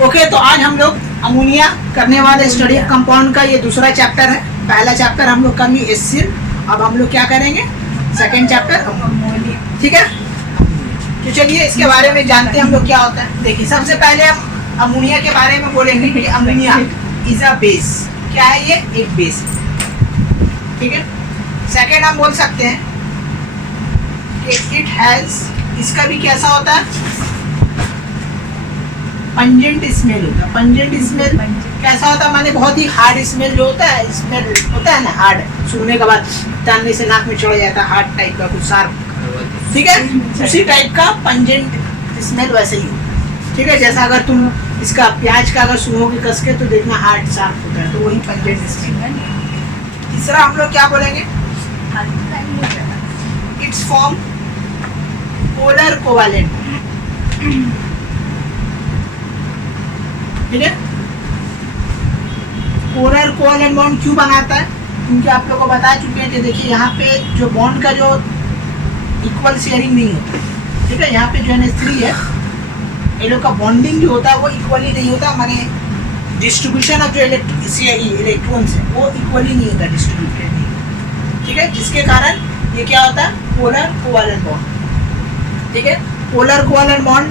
Okay, तो आज हम लोग अमोनिया करने वाले स्टडी कंपाउंड का ये दूसरा चैप्टर है। पहला चैप्टर हम लोग कर लिए HCl, अब हम लोग क्या करेंगे सेकेंड चैप्टर अमोनिया, ठीक है। तो चलिए इसके बारे में जानते हैं हम लोग क्या होता है। देखिए सबसे पहले हम अमोनिया के बारे में बोलेंगे कि अमोनिया इज अ बेस। क्या है ये? एक बेस, ठीक है। सेकेंड हम बोल सकते हैं कि इट हैज, इसका भी कैसा होता है? पंजेंट स्मेल होता है। पंजेंट स्मेल कैसा होता है? माने बहुत ही हार्ड स्मेल जो होता है, स्मेल होता है ना हार्ड, सूंघने के बाद टानने से नाक में चढ़ जाता है, हार्ड टाइप का कुछ शार्प, ठीक है। उसी टाइप का पंजेंट स्मेल वैसे ही, ठीक है। जैसा अगर तुम इसका प्याज का अगर सूंघोगे कस के तो देखना हार्ड शार्प होता है, तो वही पंजेंट स्मेल। तीसरा हम लोग क्या बोलेंगे? इट्स फॉर्म पोलर कोवेलेंट, ठीक है। पोलर कोवेलेंट बॉन्ड क्यों बनाता है? क्योंकि आप लोग को बता चुके हैं कि देखिए यहाँ पे जो बॉन्ड का जो इक्वल शेयरिंग नहीं होता, ठीक है। यहाँ पे जो NH3 है, ये लोग का बॉन्डिंग जो होता है वो इक्वली नहीं होता, माने डिस्ट्रीब्यूशन ऑफ जो इलेक्ट्रॉन्स है वो इक्वली नहीं होता, डिस्ट्रीब्यूटेड नहीं, ठीक है। जिसके कारण ये क्या होता है? पोलर कोवेलेंट बॉन्ड, ठीक है। पोलर कोवेलेंट बॉन्ड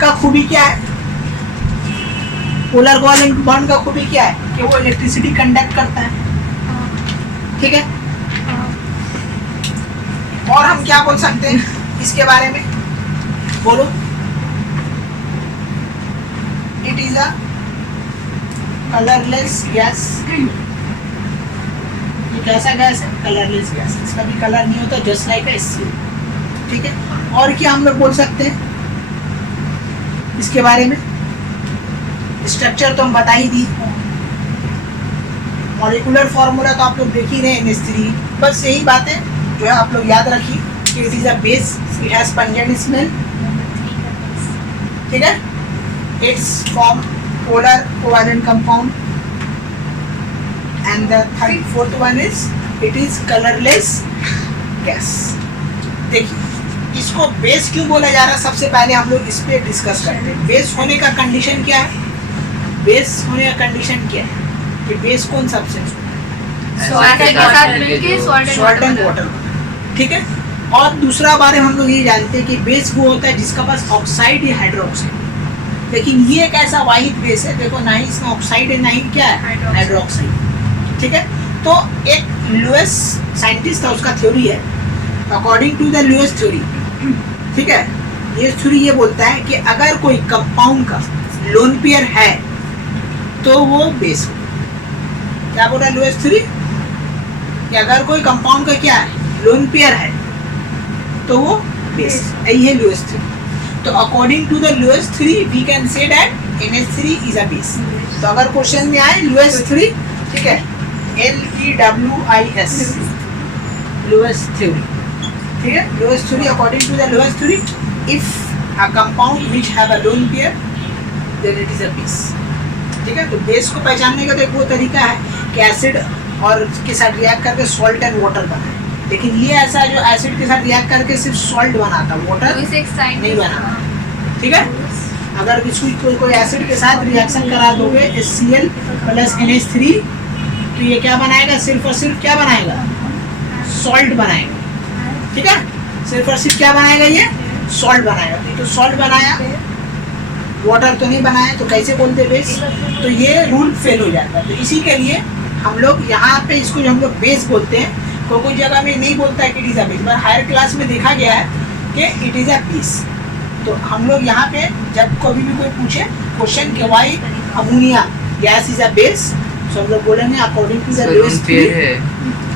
का खूबी क्या है? पोलर कोवेलेंट बॉन्ड का खूबी क्या है? कि वो इलेक्ट्रिसिटी कंडक्ट करता है, ठीक है। और हम क्या बोल सकते हैं इसके बारे में? बोलो। It is a colourless gas. ये कैसा गैस है? Colourless gas. इसका भी कलर नहीं होता, जस्ट लाइक HCl, ठीक है। और क्या हम लोग बोल सकते हैं इसके बारे में? स्ट्रक्चर तो हम बता ही दी, मॉलिक्यूलर फार्मूला तो आप लोग देख ही रहे हैं NH3। बस यही बातें जो है आप लोग याद रखिए कि it is a base, it has pungent smell, ठीक है। It's form polar covalent compound and the third fourth one is it is colourless gas. देखिए इसको बेस क्यों बोला जा रहा है, सबसे पहले हम लोग इस पे डिस्कस करते हैं। बेस होने का कंडीशन क्या है? बेस होने का कंडीशन क्या है? कि बेस कौन सब्सटेंस होता है? सॉल्ट एंड वाटर, ठीक है। और दूसरा बारे में हम लोग ये जानते हैं कि बेस वो होता है जिसका पास ऑक्साइड या हाइड्रोक्साइड। लेकिन ये एक ऐसा वाहिद बेस है, देखो ना ही इसमें ऑक्साइड है ना ही क्या है हाइड्रोक्साइड, ठीक है। तो एक लुईस साइंटिस्ट था, उसका थ्योरी है, according to the Lewis theory, ठीक है। ये थ्योरी ये बोलता है कि अगर कोई कंपाउंड का लोन पेयर है तो वो बेस हो। क्या बोल रहा है लुईस थ्योरी? कि अगर कोई कंपाउंड का क्या है लोन पेयर है तो वो बेस, यही है लुईस थ्योरी। तो according to the Lewis theory we can say that NH3 is a base. तो अगर क्वेश्चन में आए लुईस थ्योरी, ठीक है, LEWIS, लुईस थ्योरी, ठीक है। Lewis theory, according to the Lewis theory, if a compound which have a lone pair then it is a base, ठीक है। तो बेस को पहचानने का तो एक वो तरीका है कि एसिड और के साथ रिएक्ट करके सॉल्ट एंड वाटर बनाए, लेकिन ये ऐसा जो एसिड के साथ रिएक्ट करके सिर्फ सॉल्ट बनाता, वाटर नहीं बनाता, ठीक है। अगर किसी कोई एसिड के साथ रिएक्शन करा दोगे HCl प्लस NH3 तो ये क्या बनाएगा? सिर्फ और सिर्फ क्या बनाएगा? सॉल्ट बनाएगा, ठीक है। सिर्फ और सिर्फ क्या बनाएगा? ये सॉल्ट बनाएगा। तो सॉल्ट बनाया, वाटर तो नहीं बनाया, तो कैसे बोलते बेस? तो ये रूल फेल हो जाता है। तो इसी के लिए हम लोग यहाँ पे इसको जो हम लोग बेस बोलते हैं, कोई जगह में नहीं बोलता है कि इट इज़ अ बेस, पर हायर क्लास में देखा गया है कि इट इज़ अ बेस। तो हम लोग यहाँ पे जब कभी भी कोई पूछे क्वेश्चन के why ammonia gas is a base, तो हम लोग बोलेंगे according to the Lewis theory.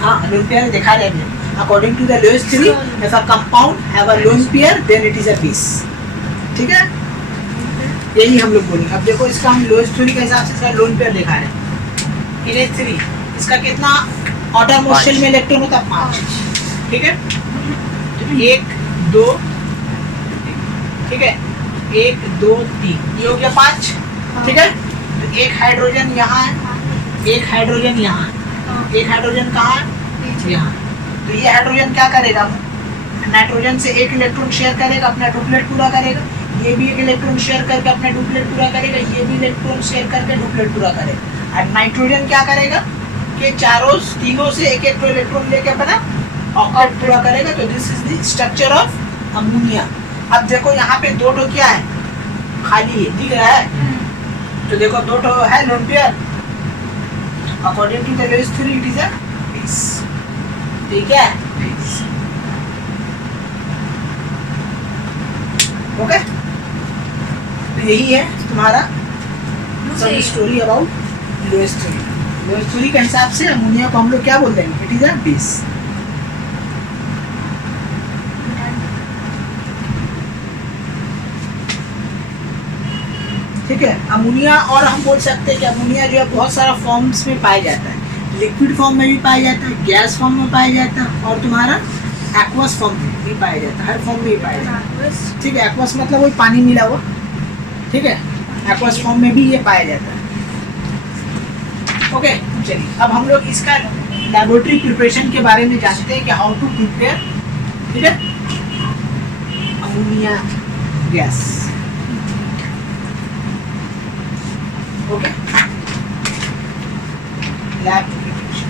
हाँ, लोन पेयर दिखा रहे हैं। According to the Lewis theory if a compound have a lone pair then it is a base, ठीक है। यही हम लोग बोलेंगे। अब देखो इसका हम लुईस थ्योरी के हिसाब से इसका लोन पेयर दिखा रहे हैं NH3, इसका कितना आउटर मोस्ट शेल में इलेक्ट्रॉन होता है? 5, ठीक है। तो 1 2, ठीक है, 1 2 3, ये हो गया 5, ठीक है। तो एक हाइड्रोजन यहाँ है, एक हाइड्रोजन यहाँ है, एक हाइड्रोजन कहाँ है? यहाँ। तो ये हाइड्रोजन क्या करेगा? नाइट्रोजन से एक इलेक्ट्रॉन शेयर करेगा, अपना डुप्लेट पूरा करेगा। ये भी एक इलेक्ट्रॉन शेयर करके अपना डुप्लेट पूरा करेगा, ये भी इलेक्ट्रॉन शेयर करके डुप्लेट पूरा करेगा। और नाइट्रोजन क्या करेगा कि तीनों से एक एक इलेक्ट्रॉन लेके अपना ऑक्टेट पूरा करेगा। तो this is the structure of ammonia. अब देखो यहाँ पे दो ठो क्या है, खाली है, दिख रहा है। तो देखो दो ठो है lone pair, according to the lowest theory it is a piece. ठीक है, ओके। तो यही है तुम्हारा story about lowest theory. Lowest theory के हिसाब से अमोनिया को हम लोग क्या बोलते हैं, इट इज अ बेस। ठीक है, अमोनिया। और हम बोल सकते हैं कि अमोनिया जो है बहुत सारा फॉर्म्स में पाया जाता है, लिक्विड फॉर्म में भी पाया जाता है, गैस फॉर्म में पाया जाता है, और तुम्हारा एक्वस फॉर्म में भी पाया जाता है, हर फॉर्म में भी पाया जाता है। ठीक है, एक्वस मतलब वही पानी मिला हुआ। ठीक है, एक्वस फॉर्म में भी ये पाया जाता है। ओके, चलिए अब हम लोग इसका लैबोरेटरी प्रिपरेशन के बारे में जानते हैं कि हाउ टू प्रिपेयर, ठीक है, ammonia gas. Okay, lab preparation.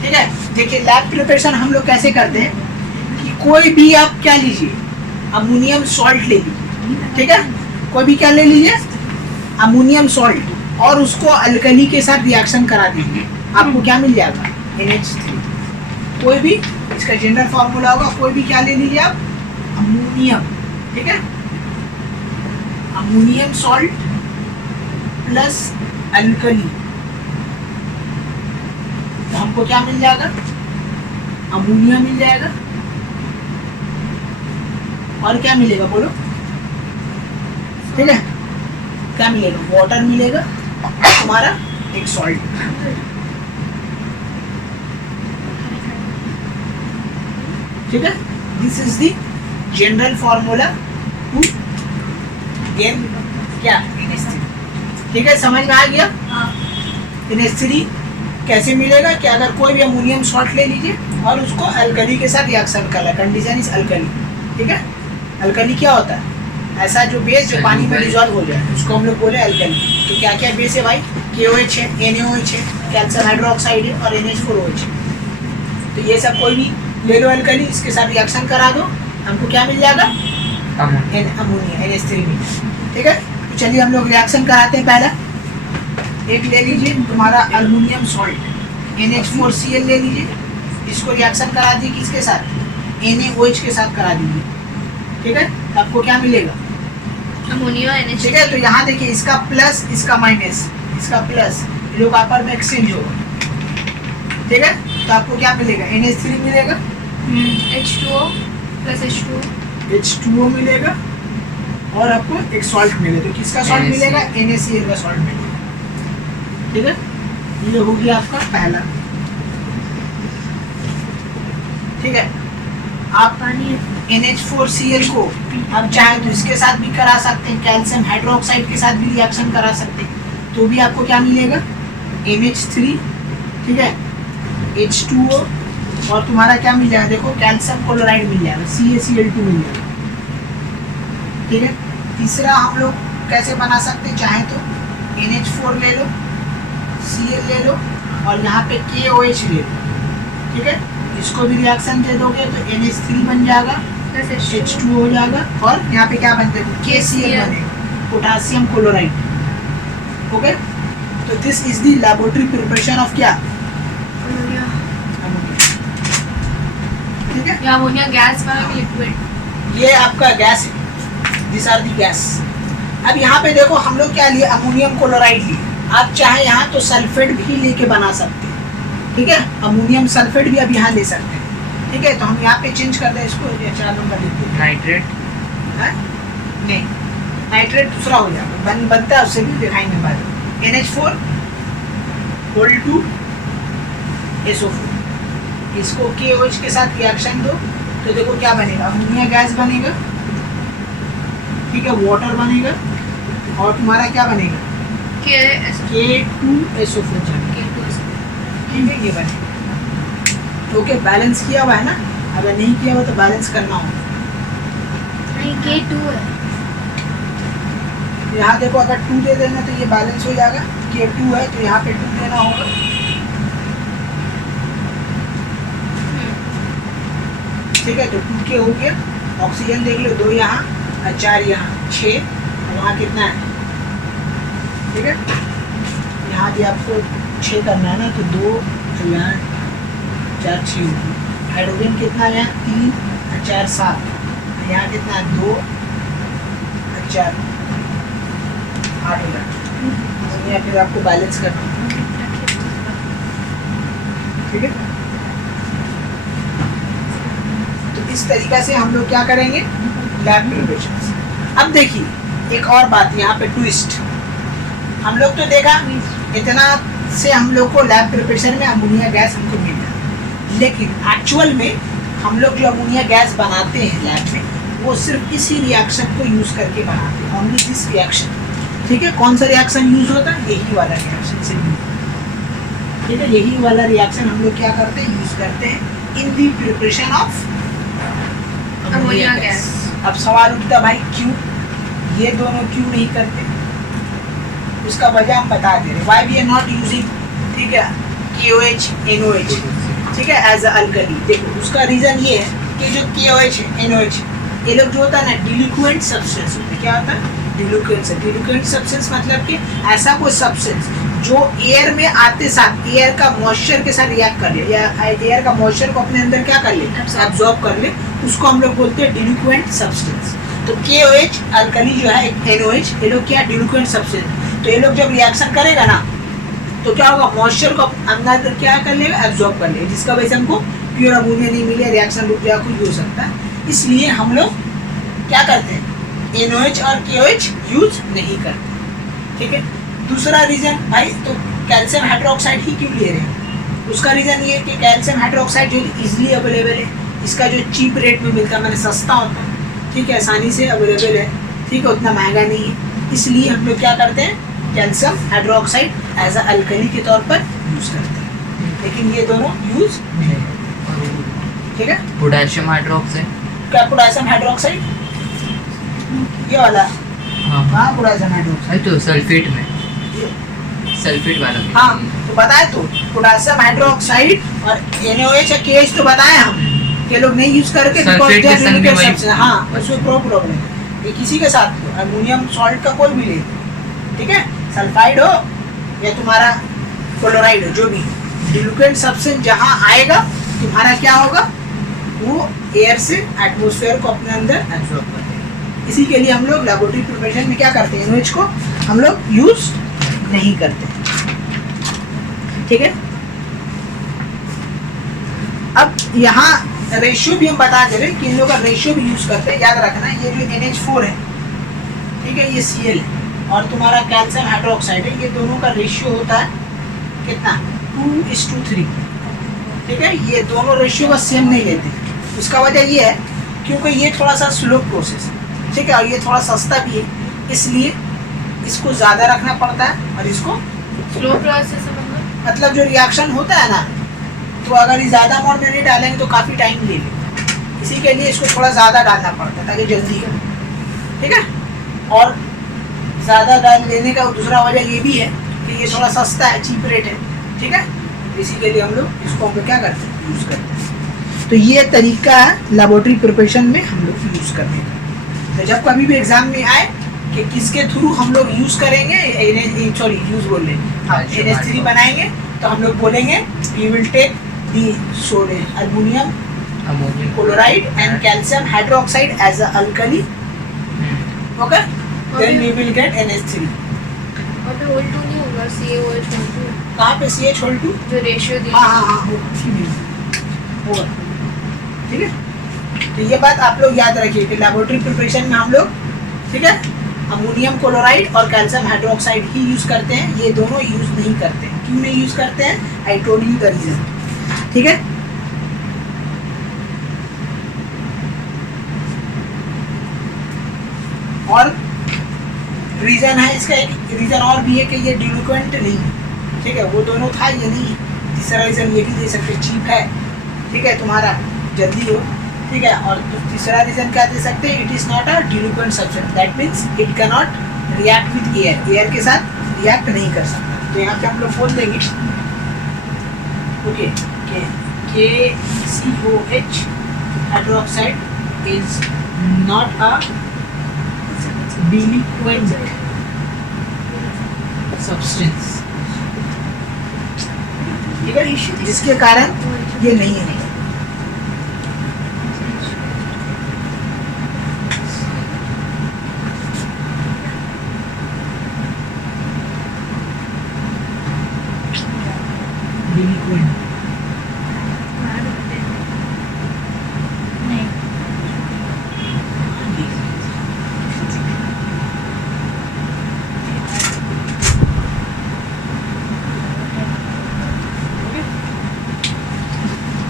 ठीक है, देखिए लैब प्रिपरेशन हम लोग कैसे करते हैं कि कोई भी आप क्या लीजिए, अमोनियम सॉल्ट ले लीजिए। ठीक है, कोई भी क्या ले लीजिए, अमोनियम सॉल्ट, और उसको अल्कली के साथ रिएक्शन करा दीजिए, आपको क्या मिल जाएगा, NH3। कोई भी इसका जनरल फार्मूला होगा, कोई भी क्या ले लीजिए आप, अमोनियम। ठीक है, अमोनियम सॉल्ट प्लस अल्कली, तो हमको क्या मिल जाएगा, अमोनिया मिल जाएगा। और क्या मिलेगा बोलो, ठीक है, क्या मिलेगा, वाटर मिलेगा, तुम्हारा एक सॉल्ट। ठीक है, this is the general formula to gain क्या, NH3। ठीक है, समझ में आ गया। NH3 कैसे मिलेगा कि अगर कोई भी अमोनियम सॉल्ट ले लीजिए और उसको अल्कली के साथ रिएक्शन कर, कंडीशन इज अल्कली। ठीक है, अल्कली क्या होता है, ऐसा जो बेस जो पानी में डिजॉल्व हो जाए उसको हम लोग बोले अल्कली। तो क्या क्या बेस है भाई, KOH है, NaOH है, कैल्शियम हाइड्रोक्साइड है, और NH4OH है। तो ये सब कोई भी ले लो अल्कली, इसके साथ रिएक्शन करा दो, हमको क्या मिल जाएगा, अमोनिया, NH3 में। ठीक है, तो चलिए हम लोग रिएक्शन कराते हैं। पहला एक ले लीजिए तुम्हारा अल्युमिनियम सॉल्ट, NH4Cl ले लीजिए, इसको रिएक्शन करा दीजिए किसके साथ, NaOH के साथ करा दीजिए। ठीक है, तो आपको क्या मिलेगा, अमोनिया NH। ठीक है, तो यहाँ देखिए इसका प्लस, इसका माइनस, इसका प्लस, ये लोग आपस में एक्सचेंज होगा। ठीक है, तो आपको क्या मिलेगा, NH3 मिलेगा, H2O प्लस H2O मिलेगा, और आपको एक सॉल्ट मिलेगा। तो किसका सॉल्ट मिलेगा, NaCl का सॉल्ट मिलेगा। ठीक है, ये हो गया आपका पहला। ठीक है, आप NH4Cl को आप चाहे तो इसके साथ भी करा सकते हैं, कैल्शियम हाइड्रोक्साइड के साथ भी रिएक्शन करा सकते हैं, तो भी आपको क्या मिलेगा, NH3। ठीक है, H2O, और तुम्हारा क्या मिल जाएगा, देखो कैल्शियम क्लोराइड मिल जाएगा, CaCl2 मिल जाएगा। ठीक है, तीसरा हम लोग कैसे बना सकते हैं, चाहे तो NH4 ले लो, Cl ले लो, और यहाँ पे KOH ले लो। ठीक है, इसको भी रिएक्शन दे दोगे तो NH3 बन जाएगा, H2 हो जाएगा, और यहाँ पे क्या बनते हैं, KCl बनेगा, पोटासियम क्लोराइड। ओके, तो this is the laboratory preparation of क्या, अमोनिया। ठीक है, या अमोनिया गैस वाला लिक्विड, ये आपका गैस है, दिस आर दी गैस। अब यहाँ पे देखो हम लोग क्या लिए, अमोनियम क्लोराइड लिए, आप चाहे यहाँ तो सल्फेट भी लेके बना सकते हैं। ठीक है, अमोनियम सल्फेट भी अब यहाँ ले सकते हैं। ठीक है, तो हम यहाँ पे चेंज कर दें इसको, 4 नंबर लिख दें, नाइट्रेट नहीं, नाइट्रेट दूसरा हो जाएगा, बनता है, उससे भी दिखाएंगे बाद में। NH4 होल्ड टू SO4, इसको KOH के साथ रिएक्शन दो, तो देखो क्या बनेगा, अमोनिया गैस बनेगा। ठीक है, वाटर बनेगा, और तुम्हारा क्या बनेगा, K2SO4 बनेगा। ठीक है, ये बनेगा। ओके, बैलेंस किया हुआ है ना। अगर नहीं किया हुआ तो बैलेंस करना होगा। नहीं K2 है। यहाँ देखो अगर 2 दे देना तो ये बैलेंस हो जाएगा, K2 है तो यहाँ पे 2 देना होगा। ठीक है, तो 2K हो गया। ऑक्सीजन देख लो, 2 यहाँ और 4 यहाँ, 6 और वहाँ कितना है, ठीक है। यहाँ भी आपको 6 करना है ना, तो 2 और यहाँ 4 6 होगी। हाइड्रोजन कितना है यहाँ, 3 और 4 7, यहाँ कितना है 2 और 4 8 हो जाए। यहाँ फिर आपको बैलेंस करना है, ठीक है। तो इस तरीका से हम लोग क्या करेंगे, लैब प्रिपरेशन। अब देखिए एक और बात यहाँ पे ट्विस्ट, हम लोग तो देखा इतना से हम लोग को लैब प्रिपरेशन में अमोनिया गैस हमको मिल रहा है, लेकिन एक्चुअल में हम लोग जो अमोनिया गैस बनाते हैं लैब में, वो सिर्फ इसी रिएक्शन को यूज करके बनाते हैं, ओनली दिस रिएक्शन। ठीक है, कौन सा रिएक्शन यूज होता है, यही वाला रिएक्शन से यूज, ठीक है। यही वाला रिएक्शन हम लोग क्या करते हैं, यूज करते हैं इन दी प्रिपरेशन ऑफ अमोनिया गैस। अब सवाल उठता भाई क्यों ये दोनों क्यों नहीं करते, उसका वजह हम बता दे रहे हैं। Why we are not using, ठीक है, KOH NOH, ठीक है, एज अ अल्कली। देखो उसका रीजन ये है कि जो KOH NOH ये लोग जो होता है ना डिलिक्वेंट सब्सटेंस होते हैं। क्या होता है, डिलिक्वेंट सब्सटेंस मतलब कि ऐसा कोई सब्सटेंस जो एयर में आते साथ एयर का मॉइस्चर के साथ रिएक्ट कर ले, या एयर का मॉइस्चर को अपने अंदर क्या कर ले, एब्जॉर्ब कर ले, उसको हम लोग बोलते हैं डिलिक्वेंट सब्सटेंस। तो KOH अल्कली जो है NOH, ये लोग क्या डिलिक्वेंट सब्सटेंस। तो ये लोग जब रिएक्शन करेगा ना तो क्या होगा, मॉइस्चर को अंदर क्या कर लेगा, एब्जॉर्ब कर लेगा, जिसका वजह से हमको प्योर अमोनिया नहीं मिले, रिएक्शन रुक जाए, कुछ भी हो सकता है। इसलिए हम लोग क्या करते हैं, NOH और KOH यूज नहीं करते, ठीक है। दूसरा रीजन भाई, तो कैल्शियम हाइड्रोक्साइड ही क्यों ले रहे हैं, उसका रीजन ये है कि कैल्शियम हाइड्रोक्साइड जो इजीली अवेलेबल है, इसका जो चीप रेट में मिलता है, मैंने सस्ता होता है, ठीक है, आसानी से अवेलेबल है, ठीक है, उतना महंगा नहीं है। इसलिए हम लोग क्या करते हैं, calcium hydroxide as a alkali के तौर पर यूज करते हैं, लेकिन ये दोनों यूज नहीं, ठीक है। पोटेशियम हाइड्रोक्साइड, क्या पोटेशियम हाइड्रोक्साइड, ये वाला, हाँ हाँ पोटेशियम हाइड्रोक्साइड, तो सल्फेट में, सल्फेट वाला में। हाँ तो बताए तो पोटेशियम हाइड्रोक्साइड और NOH और KH तो बताए हम कि लोग नहीं यूज करके, सल्फेट के संग में वही- हाँ उसमें प्रॉब्लम है। ये किसी के साथ अमोनियम सॉल्ट का कोई भी ले, ठीक है, सल्फाइड हो या तुम्हारा क्लोराइड हो, जो भी डिलुकेंट सब्सटेंस जहाँ आएगा तुम्हारा क्या होगा, वो एयर से एटमॉस्फेयर को अपने अंदर एब्जॉर्ब कर देगा। इसी के लिए हम लोग लेबोरेटरी प्रिपरेशन में क्या करते हैं, NOH को हम लोग यूज नहीं करते, ठीक है। अब यहाँ रेशियो भी हम बता दे रहे हैं कि इन लोगों का रेशियो भी यूज करते हैं, याद रखना। ये जो NH4 है, ठीक है, ये Cl है, और तुम्हारा कैल्शियम हाइड्रोक्साइड है, ये दोनों का रेशियो होता है कितना, 2:3, ठीक है। ये दोनों रेशियो का सेम नहीं लेते, उसका वजह ये है क्योंकि ये थोड़ा सा स्लो प्रोसेस है, ठीक है, और ये थोड़ा सस्ता भी है, इसलिए इसको ज़्यादा रखना पड़ता है। और इसको स्लो प्रोसेस मतलब जो रिएक्शन होता है ना, तो अगर ये ज़्यादा अमाउंट में नहीं डालेंगे तो काफ़ी टाइम ले लेगा, इसी के लिए इसको थोड़ा ज़्यादा डालना पड़ता है ताकि जल्दी हो, ठीक है। और ज़्यादा डाल लेने का दूसरा वजह ये भी है कि ये थोड़ा सस्ता है, चीप रेट है, ठीक है, इसी के लिए हम लोग इसको हम लोग क्या करते हैं, यूज़ करते हैं। तो ये तरीका है लेबोरेटरी प्रिपरेशन में हम लोग यूज़ करने का। तो जब कभी भी एग्जाम में आए कि किसके थ्रू हम लोग यूज़ करेंगे, सॉरी यूज़ बोल रहे हैं, NH3 बनाएंगे, तो हम लोग बोलेंगे we will take the sodium aluminium chloride and calcium hydroxide as a alkali, okay, then we will get NH3। और पे होल 2 नहीं होगा, CaOH होल 2 कहाँ पे CH2? जो रेशियो दी। हाँ हाँ हाँ होगा, ठीक है। तो ये बात आप लोग याद रखिए कि लेबोरेटरी प्रिपरेशन में हम लोग, ठीक है, अमोनियम क्लोराइड और कैल्शियम हाइड्रोक्साइड ही यूज़ करते हैं, ये दोनों यूज़ नहीं करते हैं। क्यों नहीं यूज़ करते हैं, I told you the reason, ठीक है। और रीज़न है इसका, एक रीज़न और भी है कि ये डिलुकेंट नहीं है, ठीक है, वो दोनों था, ये नहीं है। तीसरा रीज़न ये भी दे सकते, चीप है, ठीक है, तुम्हारा जल्दी हो, ठीक है। और तीसरा रीजन क्या दे सकते हैं, it is not a deliquescent substance, that means it can not react with air, air के साथ रिएक्ट नहीं कर सकता। तो यहाँ पे हम लोग बोल देंगे okay KCOH hydroxide is not a deliquescent substance, ठीक है, जिसके कारण ये नहीं है। डिल्यूक्वेंट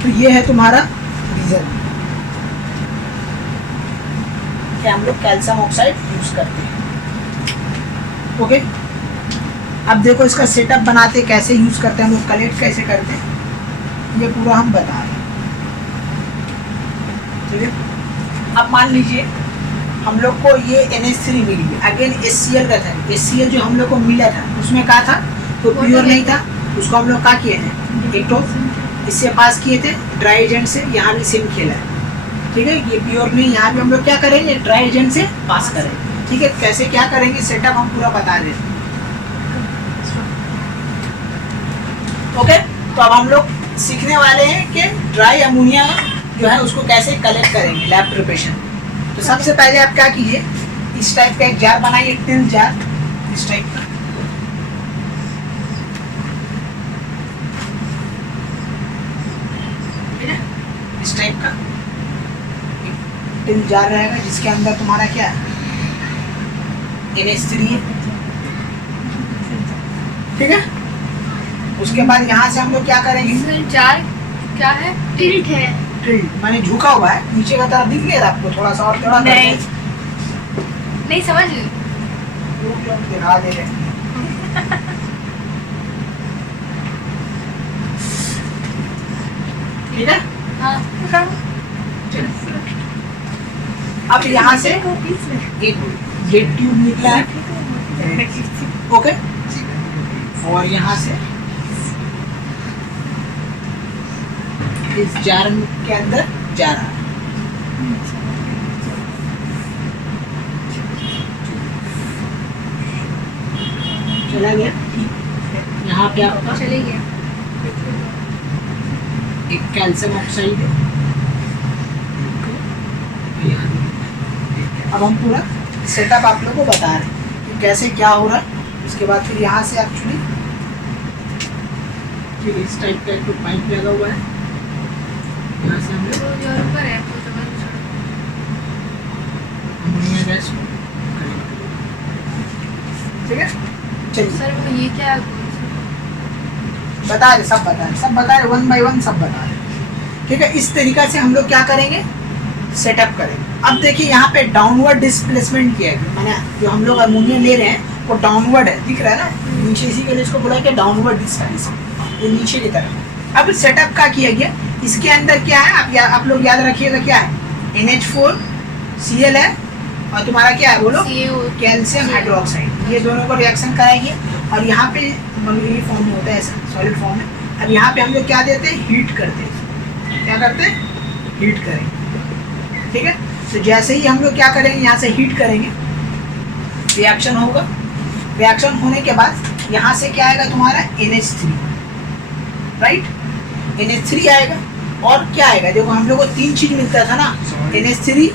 तो ये है तुम्हारा रीजन कि हम लोग कैल्शियम ऑक्साइड यूज करते हैं। ओके, अब देखो इसका सेटअप बनाते कैसे यूज करते हैं हम लोग, कलेक्ट कैसे करते हैं, ये पूरा हम बता रहे हैं। ठीक है, अब मान लीजिए हम लोग को ये NH3 मिल गया, अगेन HCl का था, HCl जो हम लोग को मिला था उसमें कहा था तो प्योर नहीं था, उसको हम लोग क्या किए हैं, एक तो इससे पास किए थे ड्राई एजेंट से, यहाँ भी सेम खेला है। ठीक है, ये प्योर नहीं, यहाँ भी हम लोग क्या करेंगे, ड्राई एजेंट से पास करेंगे। ठीक है, कैसे क्या करेंगे सेटअप हम पूरा बता रहे हैं। ओके, तो अब हम लोग सीखने वाले हैं कि ड्राई अमोनिया जो है उसको कैसे कलेक्ट करेंगे लैब प्रिपरेशन। तो सबसे पहले आप क्या कीजिए, इस टाइप का एक जार बनाइए, टिल जार इस टाइप का। इस टाइप का एक टिल जार रहेगा जिसके अंदर तुम्हारा क्या है, NH3 है। ठीक है, उसके बाद यहाँ से हम लोग क्या करेंगे, जार क्या है, टिल्ट है, टिल्ट माने झुका हुआ है, नीचे का तरफ दिख गया आपको, थोड़ा सा और थोड़ा नहीं नहीं समझ ली, दिखा दे रहे हैं। ठीक है, हाँ अब यहाँ से एक जेट ट्यूब निकला है। ओके, और यहाँ से इस जार के अंदर जा रहा है। चला गया, यहाँ पे आपका चले गया, एक कैल्शियम ऑक्साइड है। अब हम पूरा सेटअप आप लोगों को बता रहे हैं कि कैसे क्या हो रहा है। उसके बाद फिर यहाँ से एक्चुअली फिर इस टाइप का एक पाइप लगा हुआ है, यहाँ से हम लोग जो ऊपर है वो जगह अमोनिया गैस को ठीक है। चलिए सर ये क्या है, बता रहे, सब बता रहे, सब बता रहे, वन बाय वन सब बता रहे। ठीक है, इस तरीका से हम लोग क्या करेंगे, सेटअप करेंगे। अब देखिए यहाँ पे डाउनवर्ड डिस्प्लेसमेंट किया है, मैंने जो हम लोग अमोनिया ले रहे हैं वो डाउनवर्ड है, दिख रहा है ना नीचे, इसी के लिए इसको बोला कि डाउनवर्ड डिस्प्लेसमेंट, ये नीचे की तरफ। अब सेटअप क्या किया गया, इसके अंदर क्या है, आप लोग याद रखिएगा क्या है, NH4Cl है और तुम्हारा क्या है बोलो, कैल्शियम हाइड्रोक्साइड, ये दोनों को रिएक्शन कराएंगे और यहाँ पे फॉर्म में होता है ऐसा सॉलिड फॉर्म में। अब यहाँ पे हम लोग क्या देते हैं, हीट करते हैं, क्या करते हैं, हीट करेंगे। ठीक है, तो जैसे ही हम लोग क्या करेंगे, यहाँ से हीट करेंगे, रिएक्शन होगा, रिएक्शन होने के बाद यहाँ से क्या आएगा तुम्हारा NH3, राइट, NH3 आएगा। और क्या आएगा, देखो हम लोग को तीन चीज मिलता था ना, NH3,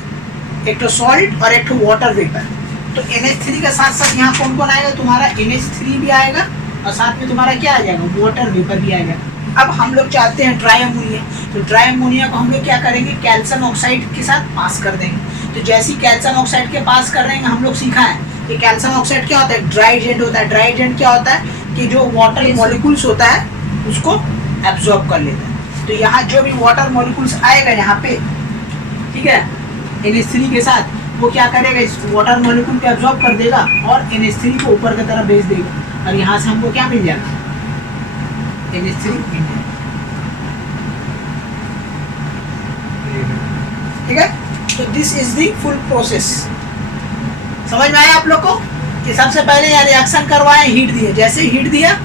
एक तो सॉल्ट और एक तो वाटर वेपर। तो NH3 के साथ साथ यहाँ कौन कौन आएगा, तुम्हारा NH3 भी आएगा और साथ में तुम्हारा क्या आ जाएगा, वाटर वेपर भी आएगा। अब हम लोग चाहते हैं ड्राई अमोनिया, तो ड्राई अमोनिया को हम लोग क्या करेंगे, कैल्शियम ऑक्साइड के साथ पास कर देंगे। तो जैसे ही कैल्शियम ऑक्साइड के पास कर देंगे, हम लोग सीखा है कि कैल्शियम ऑक्साइड क्या होता है, ड्राई एजेंट होता है। ड्राई एजेंट क्या होता है कि जो वाटर मॉलिक्यूल्स होता है उसको एब्जॉर्ब कर लेता है। तो यहाँ जो भी वाटर मॉलिक्यूल्स आएगा यहाँ पे, ठीक है, NH3 के साथ, वो क्या करेगा, इस वाटर मॉलिक्यूल को एब्जॉर्ब कर देगा और NH3 को ऊपर की तरफ भेज देगा और यहाँ से हमको क्या मिल जाएगा, NH3 मिल जाएगा। ठीक है। तो this is the full process. समझ में आया आप लोग को कि सबसे पहले यहाँ रिएक्शन करवाए, हीट दिए, जैसे हीट दिया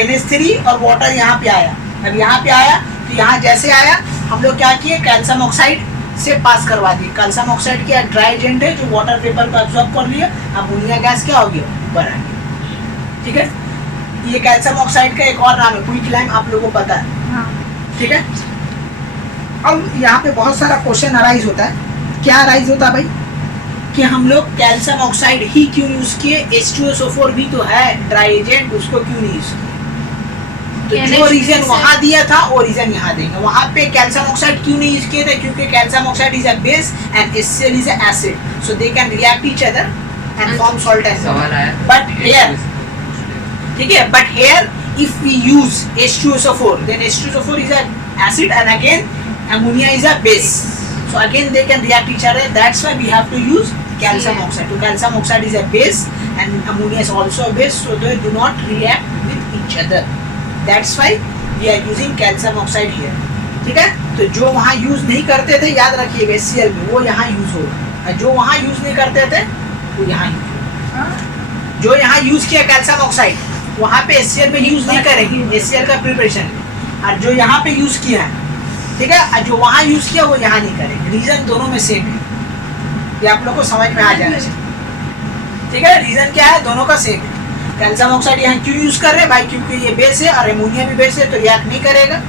NH3 और वाटर यहाँ पे आया। अब यहाँ पे आया तो यहाँ जैसे आया हम लोग क्या किए, कैल्शियम ऑक्साइड से पास करवा दिए। कैल्शियम ऑक्साइड क्या ड्राई एजेंट है जो वाटर वेपर को एब्जॉर्ब कर लिया। अमोनिया गैस क्या हो गया, ऊपर आ गया। ठीक है, ये कैल्शियम ऑक्साइड का एक और नाम है क्विक लाइम, आप लोगों को पता है। हाँ। ठीक है, अब यहाँ पे बहुत सारा क्वेश्चन अराइज होता है। क्या अराइज होता है भाई कि हम लोग कैल्शियम ऑक्साइड ही क्यों यूज किए, H2SO4 भी तो है ड्राई एजेंट, उसको क्यों नहीं यूज किया। तो जो रीजन वहां दिया था वो रीजन यहाँ देंगे। वहां पे कैल्शियम ऑक्साइड क्यों नहीं यूज किए थे, क्योंकि calcium oxide is a base and HCl is a acid, so they can react each other and form salt and सवाल आया बट हियर, ठीक है, but here if we use H2SO4 then H2SO4 is an acid and again ammonia is a base, so again they can react each other, that's why we have to use calcium oxide. So calcium oxide is a base and ammonia is also a base, so they do not react with each other, that's why we are using calcium oxide here. ठीक है, तो जो वहाँ use नहीं करते थे याद रखिए HCl में, वो यहाँ यूज होगा, और जो वहाँ यूज नहीं करते थे वो यहाँ यूज होगा। जो यहाँ यूज किया कैल्शियम ऑक्साइड वहाँ पे HCl में यूज नहीं करेंगे, HCl का प्रिपरेशन, और जो यहाँ पे यूज किया है, ठीक है, और जो वहाँ यूज किया वो यहाँ नहीं करेंगे। रीजन दोनों में सेम है, ये आप लोग को समझ में आ जाना चाहिए। ठीक है, रीजन क्या है, दोनों का सेम है। कैल्शियम ऑक्साइड यहाँ क्यों यूज कर रहे हैं भाई, क्योंकि ये बेस है और एमोनिया भी बेस है, तो रिएक्ट नहीं करेगा।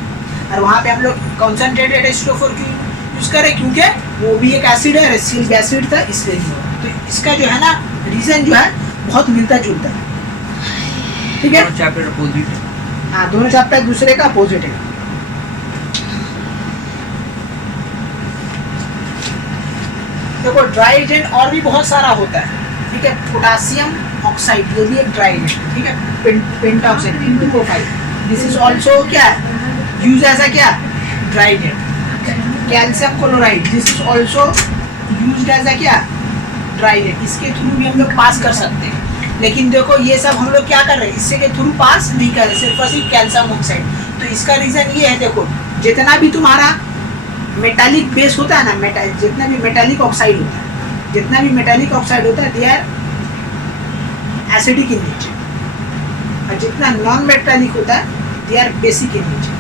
और वहाँ पे हम लोग कॉन्सेंट्रेटेड H2O4 क्यों यूज करें, क्योंकि वो भी एक एसिड है, HCl एसिड था, इसलिए नहीं होगा। तो इसका जो है ना रीजन जो है बहुत मिलता जुलता है। ठीक है, चैप्टर अपोजिट है। हाँ, दोनों चैप्टर दूसरे का अपोजिट है। देखो ड्राई एजेंट और भी बहुत सारा होता है। ठीक है, पोटासियम ऑक्साइड ये भी एक ड्राई एजेंट, ठीक है, pentoxide P2O5, this is also क्या यूज एज अ क्या dry agent. Calcium chloride this is also used as a क्या ड्राई एजेंट, इसके थ्रू भी हम लोग पास कर सकते हैं। लेकिन देखो ये सब हम लोग क्या कर रहे हैं, इससे के थ्रू पास नहीं कर रहे, सिर्फ और सिर्फ कैल्शियम ऑक्साइड। तो इसका रीजन ये है, देखो जितना भी तुम्हारा मेटालिक बेस होता है ना, जितना भी मेटालिक ऑक्साइड होता है, जितना भी मेटालिक ऑक्साइड होता है they are acidic in nature, और जितना नॉन मेटालिक होता है they are basic in nature.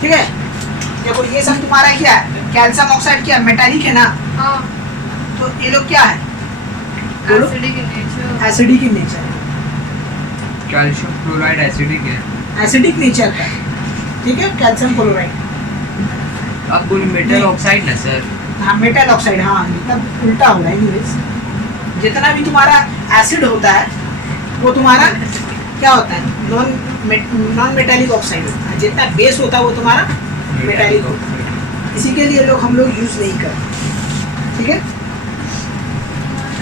ठीक है, देखो ये सब तुम्हारा क्या है, कैल्शियम ऑक्साइड क्या मेटालिक है ना, हाँ। तो ये लोग क्या है, acidic in nature. Acidic in nature, calcium chloride acidic है, एसिडिक नेचर का। ठीक है, कैल्शियम क्लोराइड, अब बोली मेटल ऑक्साइड ना सर। हाँ मेटल ऑक्साइड, हाँ मतलब उल्टा हो रहा है। एनीवेज जितना भी तुम्हारा एसिड होता है वो तुम्हारा क्या होता है, नॉन मेटालिक ऑक्साइड होता है, जितना बेस होता है वो तुम्हारा मेटालिक होता है। इसी के लिए हम लोग यूज नहीं करते। ठीक है,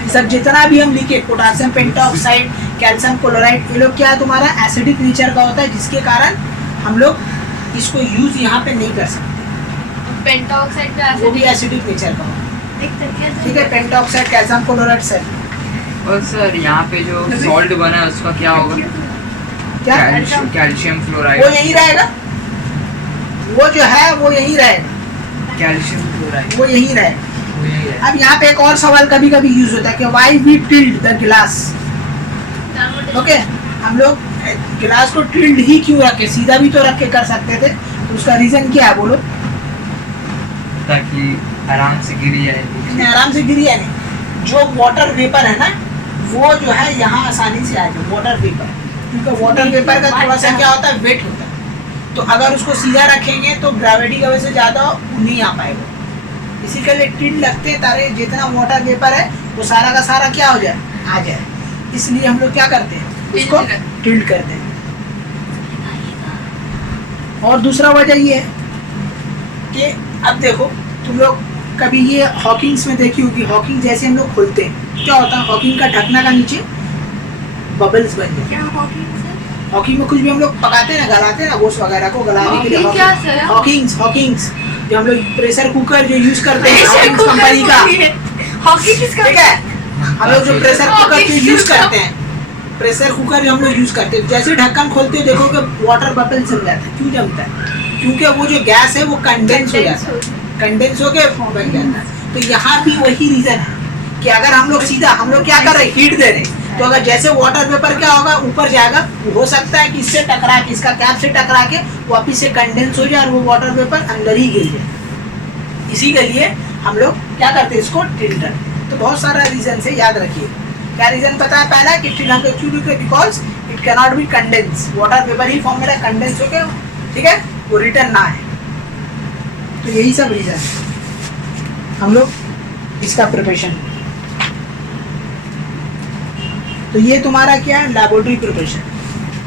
सब जितना भी हम लिखे पोटासियम पेंटाऑक्साइड, कैल्शियम क्लोराइड, ये लोग क्या है तुम्हारा एसिडिक नेचर का होता है, जिसके कारण हम लोग इसको यूज यहाँ पे नहीं कर सकते। पेंटाऑक्साइड का वो भी एसिडिक एसिडिक नेचर का होता है। ठीक है, है। Pentoxide calcium chloride sir. और सर यहाँ पे जो सॉल्ट बना है उसका क्या होगा, क्या कैल्शियम वो क्लोराइड, यही रहेगा, वो जो है वो यही रहेगा, कैल्शियम क्लोराइड वो यही रहेगा। वो यही है। अब यहाँ पे एक और सवाल कभी कभी यूज होता है कि वाई वी टिल्ड द गिलास। ओके, हम लोग गिलास को टिल्ड ही क्यों रखे, सीधा भी तो रख के कर सकते थे, तो उसका रीजन क्या है बोलो। ताकि आराम से गिरी जाए। इसमें आराम से गिरी है नहीं, जो वाटर वेपर है ना वो जो है यहाँ आसानी से आ जाए, वाटर वेपर, क्योंकि वाटर वेपर का थोड़ा सा क्या होता है वेट होता है, तो अगर उसको सीधा रखेंगे तो ग्रेविटी की वजह से ज़्यादा नहीं आ पाएगा। इसी के लिए टिल्ड लगते हैं तारे जितना वाटर वेपर है वो सारा का सारा क्या हो जाए, आ जाए। इसलिए हम लोग क्या करते हैं, उसको टिल्ड करते हैं। और दूसरा वजह ये है कि अब देखो तुम लोग कभी ये हॉकिंग्स में देखी होगी, हॉकिंग जैसे हम लोग खोलते हैं क्या होता है, हॉकिंग का ढकना का नीचे बबल्स बन जाते हैं। हॉकिंग में कुछ भी हम लोग पकाते हैं ना, गलाते हैं ना, गोश्त वगैरह को गलाने के लिए हॉकिंग्स जो हम लोग प्रेशर कुकर जो यूज करते हैं हॉकिंग्स कंपनी का, ठीक है, हम लोग जो प्रेशर कुकर जो यूज करते हैं, प्रेशर कुकर जो हम लोग यूज करते हैं, जैसे ढक्कन खोलते हैं देखो कि वाटर बबल जम जाता है। क्यों जमता है, क्योंकि वो जो गैस है वो कंडेंस हो जाता है, कंडेंस होके बन जाता है। तो यहाँ भी वही रीजन है कि अगर हम लोग सीधा हम लोग क्या कर रहे हैं, हीट दे रहे हैं, तो अगर जैसे वाटर वेपर क्या होगा, ऊपर जाएगा, हो सकता है कि इससे टकरा के, इसका कैप से टकरा के वापिस से कंडेंस हो जाए और वो वाटर वेपर अंदर ही गिर जाए। इसी के लिए हम लोग क्या करते हैं, इसको टिल्ट करते हैं। तो बहुत सारा रीजन से याद रखिए। क्या रीजन पता है पहला कि टिल्ट हम लोग क्यों लिखते हैं, because it can not be condense, water vapour he form में कंडेंस हो गया, ठीक है, वो रिटर्न ना है। तो यही सब रीजन है हम लोग इसका प्रिपरेशन। तो ये तुम्हारा क्या है, लेबोरेटरी प्रिपरेशन।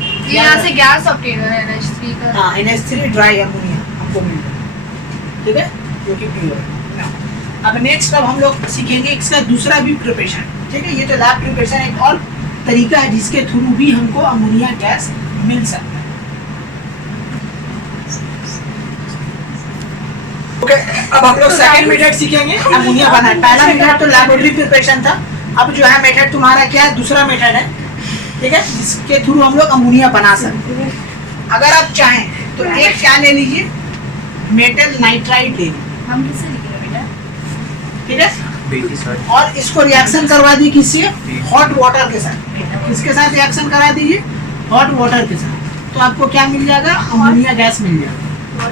ये यहाँ से गैस ऑब्टेन है NH3 का। हाँ, NH3 ड्राई अमोनिया हमको मिल रहा है, ठीक है, जो कि प्योर है। अब नेक्स्ट अब हम लोग सीखेंगे इसका दूसरा भी प्रिपरेशन, ठीक है। ये तो लैब प्रिपरेशन एक और तरीका है जिसके थ्रू भी हमको अमोनिया गैस मिल सकता है। ओके, अब हम लोग सेकंड मेथड सीखेंगे अमोनिया बनाना। पहला मेथड तो लेबोरेटरी प्रिपरेशन था, अब जो है मेथड तुम्हारा क्या है, दूसरा मेथड है, ठीक है, जिसके थ्रू हम लोग अमोनिया बना सकते हैं। अगर आप चाहें तो एक क्या ले लीजिए, मेटल नाइट्राइड ले लीजिए, हम किससे लिखेंगे बेटा? ठीक है, और इसको रिएक्शन करवा दीजिए किससे, हॉट वाटर के साथ। किसके साथ रिएक्शन करा दीजिए, हॉट वाटर के साथ। तो आपको क्या मिल जाएगा, अमोनिया गैस मिल जाएगा,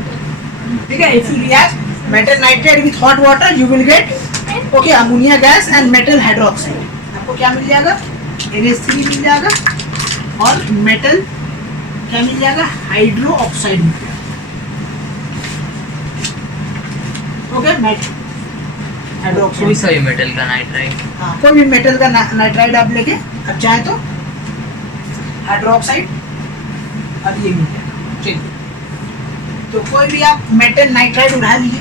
ठीक है। If you react metal nitride with hot water you will get okay ammonia gas and metal hydroxide. आपको क्या मिल जाएगा, NH3 मिल जाएगा और मेटल क्या मिल जाएगा, हाइड्रो ऑक्साइड मिल जाएगा, ओके, मेटल हाइड्रोक्साइड। कोई सा भी मेटल का नाइट्राइड, हाँ, कोई भी मेटल का नाइट्राइड आप लेके, अब चाहे तो हाइड्रोक्साइड, अब ये मिल जाएगा। चलिए, तो कोई भी आप मेटल नाइट्राइड उठा लीजिए,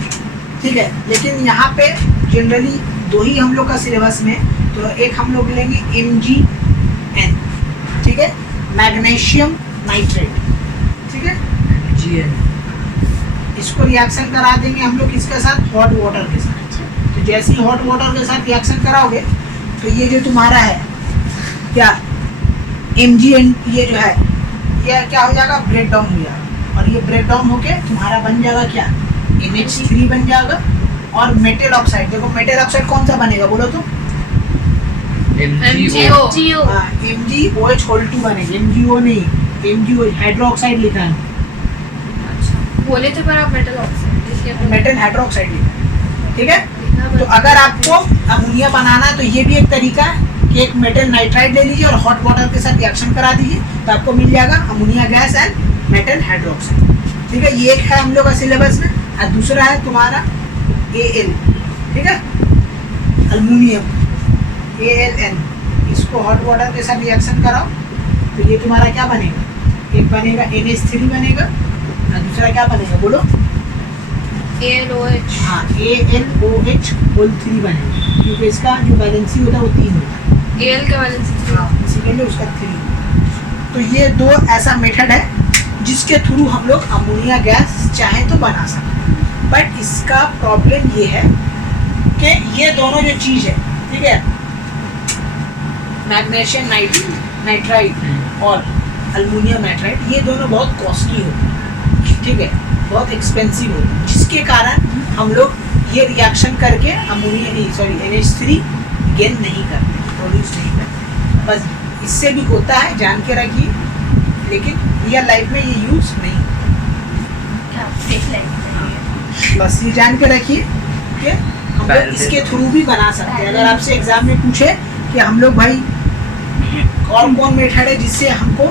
ठीक है। लेकिन यहाँ पे जनरली दो ही हम लोग का सिलेबस में, तो एक हम लोग लेंगे MgN, ठीक है, मैग्नीशियम नाइट्रेट, ठीक है, GN। इसको रिएक्शन करा देंगे हम लोग किसके साथ, हॉट वाटर के साथ। तो जैसे ही हॉट वाटर के साथ रिएक्शन कराओगे तो ये जो तुम्हारा है क्या, MgN, ये जो है ये क्या हो जाएगा, ब्रेक डाउन हो जाएगा, और ये ब्रेक डाउन होके तुम्हारा बन जाएगा क्या, NH3 बन जाएगा। और मेटल ऑक्साइड, देखो मेटल ऑक्साइड कौन सा बनेगा बोलो तो, MgO। हाँ, MgOH2 बनेगा, MgO नहीं, MgO हाइड्रोक्साइड लिखा है, बोले थे पर आप मेटल ऑक्साइड, इसलिए मेटल हाइड्रोक्साइड लिखा है, ठीक है। लिखना तो अगर आपको अमोनिया बनाना है तो ये भी एक तरीका है कि एक मेटल नाइट्राइड ले लीजिए और हॉट वाटर के साथ रिएक्शन करा दीजिए, तो आपको मिल जाएगा ammonia gas and metal hydroxide, ठीक है। ये एक है हम लोग का सिलेबस में, और दूसरा है तुम्हारा Al, ठीक है, अल्युमिनियम AlN, इसको हॉट वाटर के साथ रिएक्शन कराओ तो ये तुम्हारा क्या बनेगा, एक बनेगा NH3 बनेगा और दूसरा क्या बनेगा बोलो, ALOH। हाँ, ALOH होल 3 बनेगा, क्योंकि इसका जो बैलेंसी होता है वो 3 होता है, AL का बैलेंस हाँ, इसीलिए उसका 3। तो ये दो ऐसा मेथड है जिसके थ्रू हम लोग अमोनिया गैस चाहे तो बना सकते हैं। बट इसका प्रॉब्लम ये है कि ये दोनों जो चीज़ है, ठीक है, मैग्नीशियम नाइट्राइड और अल्युमिनियम नाइट्राइड, ये दोनों बहुत कॉस्टली होते हैं, ठीक है, बहुत एक्सपेंसिव होते हैं, जिसके कारण हम लोग ये रिएक्शन करके अमोनिया नहीं, सॉरी, NH3 गेन नहीं करते, प्रोड्यूस नहीं करते। बस इससे भी होता है, जान के रखिए, लेकिन रियल लाइफ में ये यूज़ नहीं होता। बस ये जान के रखिए कि हम लोग इसके थ्रू भी बना सकते हैं। अगर आपसे एग्जाम में पूछे कि हम लोग भाई और कौन मेथड है जिससे हमको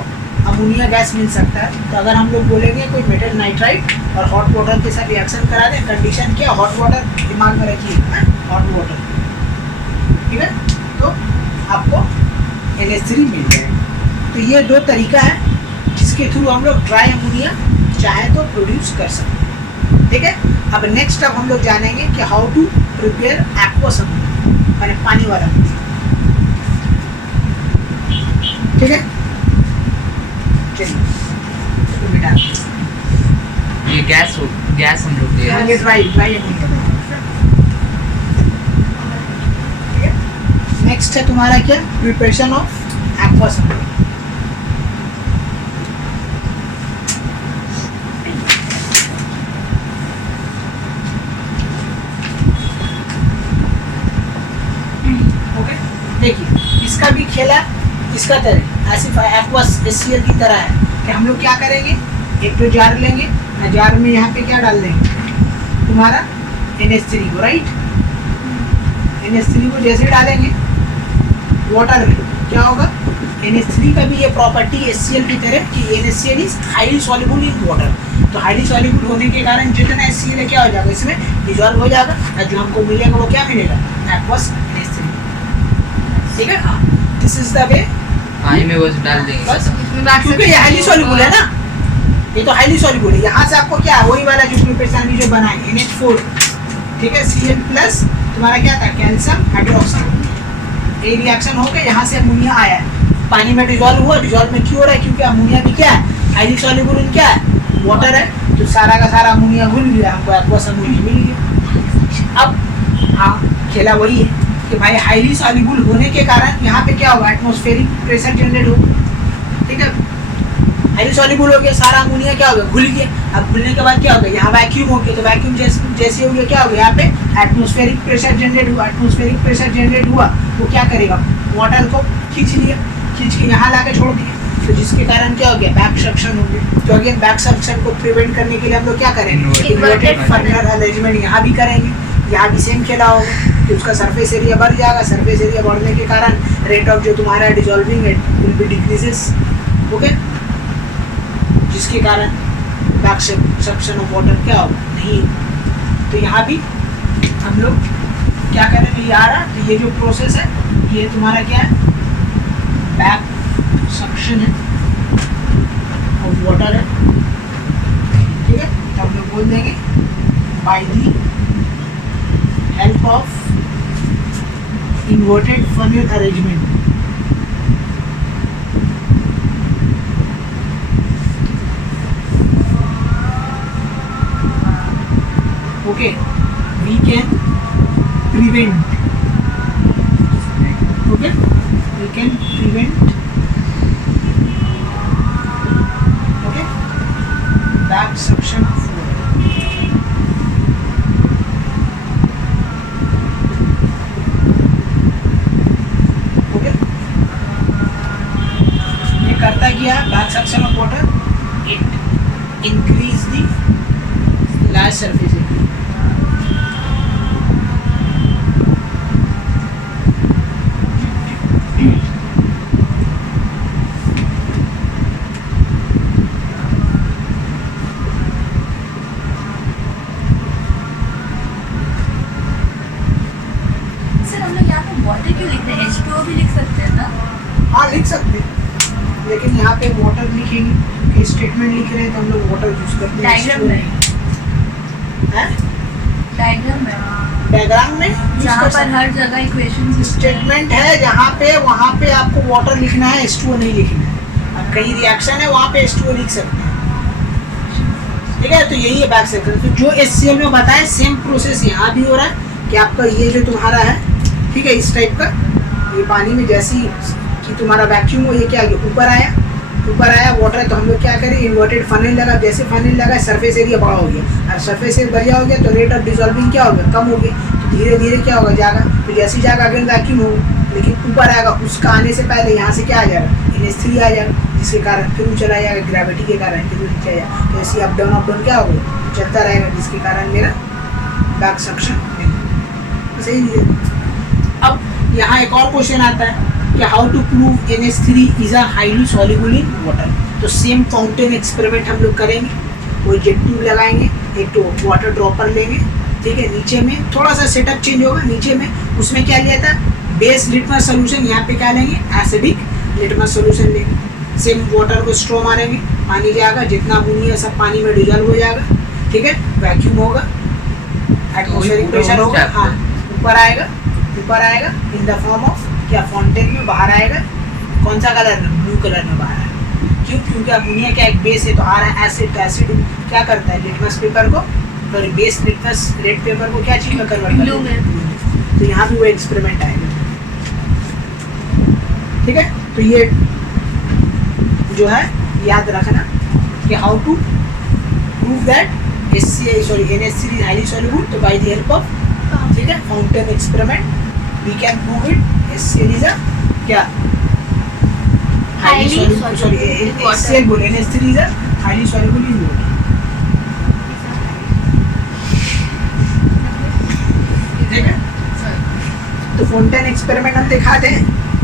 अमोनिया गैस मिल सकता है, तो अगर हम लोग बोलेंगे कोई मेटल नाइट्राइड और हॉट वाटर के साथ रिएक्शन करा दें, कंडीशन क्या, हॉट वाटर दिमाग में रखिए, हॉट वाटर, ठीक है, तो आपको NH3 मिल जाएगा। तो ये दो तरीका है जिसके थ्रू हम लोग ड्राई अमोनिया चाहे तो प्रोड्यूस कर सकते हैं, ठीक है। अब नेक्स्ट अब हम लोग जानेंगे कि how to prepare aqueous ammonia, माने पानी वाला अमोनिया, ठीक है। चलिए तो बेटा ये गैस हम लोग ले रहे ये ड्राई अमोनिया, ठीक है। नेक्स्ट है तुम्हारा क्या, प्रिपरेशन ऑफ एक्वस अमोनिया। देखिए इसका भी खेला इसका तरह ऐसे एक्वस HCl की तरह है कि हम लोग क्या करेंगे, एक तो जार लेंगे, जार में यहाँ पे क्या डाल देंगे तुम्हारा NH3 को, राइट। NH3 को जैसे डालेंगे वाटर में क्या होगा, NH3 का भी ये प्रॉपर्टी HCl की तरह कि NaCl is highly soluble in water. तो हाईली सॉल्युबल होने के कारण जितना HCl है क्या हो जाएगा, इसमें डिजॉल्व हो जाएगा और जो हमको मिलेगा वो क्या मिलेगा, एक्वस NH3। ठीक है, दिस इज द वे। पानी में बस डाल देंगे बस क्योंकि ये हाईली सॉल्युबल है ना, ये तो हाईली सॉल्युबल है। यहाँ से आपको क्या वही वाला जो प्रिपरेशन जो बनाए NH4, ठीक है, Cl प्लस तुम्हारा क्या था, कैल्शियम हाइड्रोक्साइड। ये रिएक्शन होकर यहाँ से अमोनिया आया है, पानी में डिजॉल्व हुआ। डिजॉल्व में क्यों हो रहा है, क्योंकि अमोनिया भी क्या है, हाईली सॉल्युबल इन क्या है, वाटर है। तो सारा का सारा अमोनिया घुल गया, हमको एक्वस अमोनिया मिल गया। अब हाँ खेला वही है कि भाई हाईली सॉल्युबल होने के कारण यहाँ पे क्या होगा, एटमॉस्फेरिक प्रेशर जनरेट होगा। ठीक है, हाईली सॉल्युबल हो गया, सारा अमोनिया क्या हो गया, घुल गया। अब घुलने के बाद क्या होगा, यहाँ वैक्यूम हो गया, तो वैक्यूम जैसे हो गया क्या हो गया, यहाँ पे एटमॉस्फेरिक प्रेशर जनरेट हुआ। एटमॉस्फेरिक प्रेशर जनरेट हुआ वो क्या करेगा, वाटर को खींच लिया, खींच के यहाँ ला के छोड़ दिया। तो जिसके कारण क्या हो गया, बैक सक्शन हो गया। तो अगेन बैक सक्शन को प्रिवेंट करने के लिए हम लोग क्या करेंगे, इन्वर्टेड फनल अरेंजमेंट यहाँ भी करेंगे। यहाँ भी सेम खेला होगा कि उसका सरफेस एरिया बढ़ जाएगा। सरफेस एरिया बढ़ने के कारण रेट ऑफ जो तुम्हारा डिजॉल्विंग है विल बी डिक्रीजेस, ओके, जिसके कारण बैक सक्शन ऑफ वाटर क्या होगा, नहीं। तो यहाँ भी हम लोग क्या करेंगे, ये आ रहा, तो ये जो प्रोसेस है ये तुम्हारा क्या है, बैक सक्शन है ऑफ वाटर है। ठीक है, तो हम लोग बोल देंगे by the help of inverted funnel arrangement. Okay, we can prevent. Okay, we can prevent. Okay, back suction of water. Okay, ये करता क्या, back suction of water? It increase the large surface area. हाँ लिख सकते हैं, लेकिन यहाँ पे वाटर लिखेंगे क्योंकि स्टेटमेंट लिख रहे हैं तो हम लोग वाटर यूज करते हैं। डायग्राम में, हैं? डायग्राम में जहाँ पर हर जगह इक्वेशंस स्टेटमेंट है जहाँ पे वहाँ पे आपको वाटर लिखना है, H2O नहीं लिखना है। अब कहीं रिएक्शन है वहाँ पे H2O लिख सकते हैं। ठीक है, तो यही है बैक सक्शन। तो जो HCl में बताया सेम प्रोसेस यहाँ भी हो रहा है कि आपका ये जो तुम्हारा है, ठीक है, इस टाइप का, ये पानी में जैसी कि तुम्हारा वैक्यूम हो, ये क्या ऊपर आया, ऊपर आया वाटर है। तो हम लोग क्या करें, इन्वर्टेड फनल लगा, जैसे फनल लगा सरफेस एरिया बड़ा हो गया, और सरफेस एरिया बढ़िया हो गया तो रेट ऑफ डिसॉल्विंग क्या हो गया, कम हो गया। तो धीरे धीरे क्या होगा, जाएगा, तो जैसी जाएगा अगेन वैक्यूम होगा, लेकिन ऊपर आएगा, उसका आने से पहले यहाँ से क्या आ जाएगा, NH3 आ जाएगा, जिसके कारण फिर चला जाएगा, ग्रेविटी के कारण फिर नीचे जाएगा। तो ऐसे अप डाउन क्या होगा, चलता रहेगा, जिसके कारण मेरा बैक सक्शन सही है। अब यहाँ एक और क्वेश्चन आता है कि how to prove NH3 is a highly soluble in water. तो सेम फाउंटेन एक्सपेरिमेंट हम लोग करेंगे, वो जेट ट्यूब लगाएंगे, एक तो वाटर ड्रॉपर लेंगे, ठीक है, नीचे में थोड़ा सा सेटअप चेंज होगा, नीचे में उसमें क्या लिया था, बेस लिटमस सोल्यूशन, यहाँ पे क्या लेंगे, एसिडिक लिटमस सोल्यूशन लेंगे। सेम वाटर को स्ट्रो मारेंगे, पानी जाएगा, जितना अमोनिया सब पानी में डिजॉल्व हो जाएगा। ठीक है, वैक्यूम होगा, एटमॉस्फेरिक प्रेशर होगा, हाँ ऊपर आएगा, ऊपर आएगा इन द फॉर्म ऑफ क्या, फाउंटेन में बाहर आएगा। कौन सा कलर में, ब्लू कलर में बाहर आएगा। क्यों, क्योंकि अमोनिया का एक बेस है, तो आ रहा है एसिड। एसिड क्या करता है, लिटमस पेपर को, sorry base litmus red pepper को क्या चीज में कन्वर्ट करता है। तो यहाँ भी वो एक्सपेरिमेंट आएगा। ठीक है, तो ये जो है याद रखना कि how to prove that NH3 is highly soluble। तो बाय द हेल्प ऑफ, ठीक है, fountain experiment we can prove it HCl is a क्या Highly sorry soluble in HCl बोले NH3 is a highly soluble in water. ठीक है, तो Fontaine experiment हम दिखाते हैं।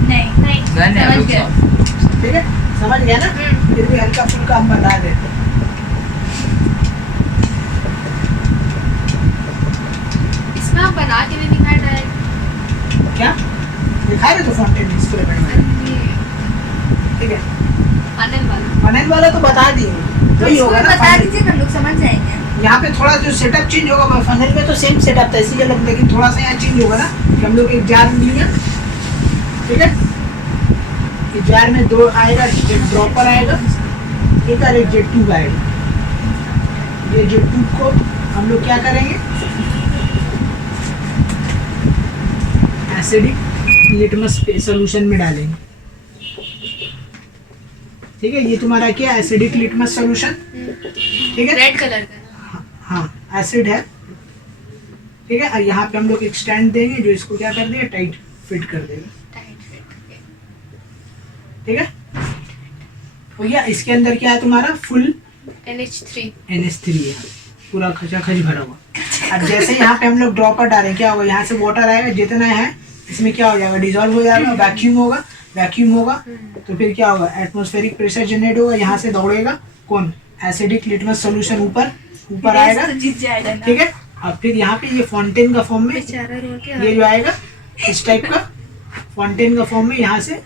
नहीं Done है हम लोग गया। सब। ठीक है, समझ गया ना, फिर भी हल्का फुल्का हम बता देते हैं। इसमें आप बना के नहीं दिखाया डायरेक्ट। क्या दिखा रहे तो फोंटेन एक्सपेरिमेंट में। ठीक है, फनल वाला। फनल वाला तो बता दिए, वही होगा ना बता funnel। दीजिए, हम लोग समझ जाएंगे। यहाँ पे थोड़ा जो सेटअप चेंज होगा, फनल में तो सेम सेटअप था इसी अलग, लेकिन थोड़ा सा यहाँ चेंज होगा ना कि हम लोग एक जार लिया। ठीक है, कि जार में दो आएगा, एक ड्रॉपर आएगा, एक और एक जेट ट्यूब आएगा। ये जेट ट्यूब को हम लोग क्या करेंगे, एसिडिक लिटमस सोल्यूशन में डालेंगे। ठीक है, ये तुम्हारा क्या एसिडिक लिटमस सोल्यूशन। ठीक है, रेड कलर का। हाँ एसिड है। ठीक है, और यहाँ पे हम लोग एक स्टैंड देंगे जो इसको क्या कर देगा, टाइट फिट कर देगा। Tight fit. ठीक है, भैया इसके अंदर क्या है तुम्हारा फुल NH3। NH3 है, पूरा खचाखच भरा हुआ। अब जैसे यहाँ पे हम लोग ड्रॉपर डालें, क्या होगा, यहाँ से वाटर आएगा, जितना है इसमें क्या हो जाएगा, डिजोल्व हो जाएगा, वैक्यूम होगा। वैक्यूम होगा तो फिर क्या होगा, एटमॉस्फेरिक प्रेशर जनरेट होगा, यहाँ से दौड़ेगा कौन, एसिडिक लिटमस सोल्यूशन ऊपर आएगा। तो जीत जाएगा ना। ठीक है, अब फिर यहाँ पे ये फाउंटेन का फॉर्म में बेचारा रो के ये जो आएगा इस टाइप का फाउंटेन का फॉर्म में, यहाँ से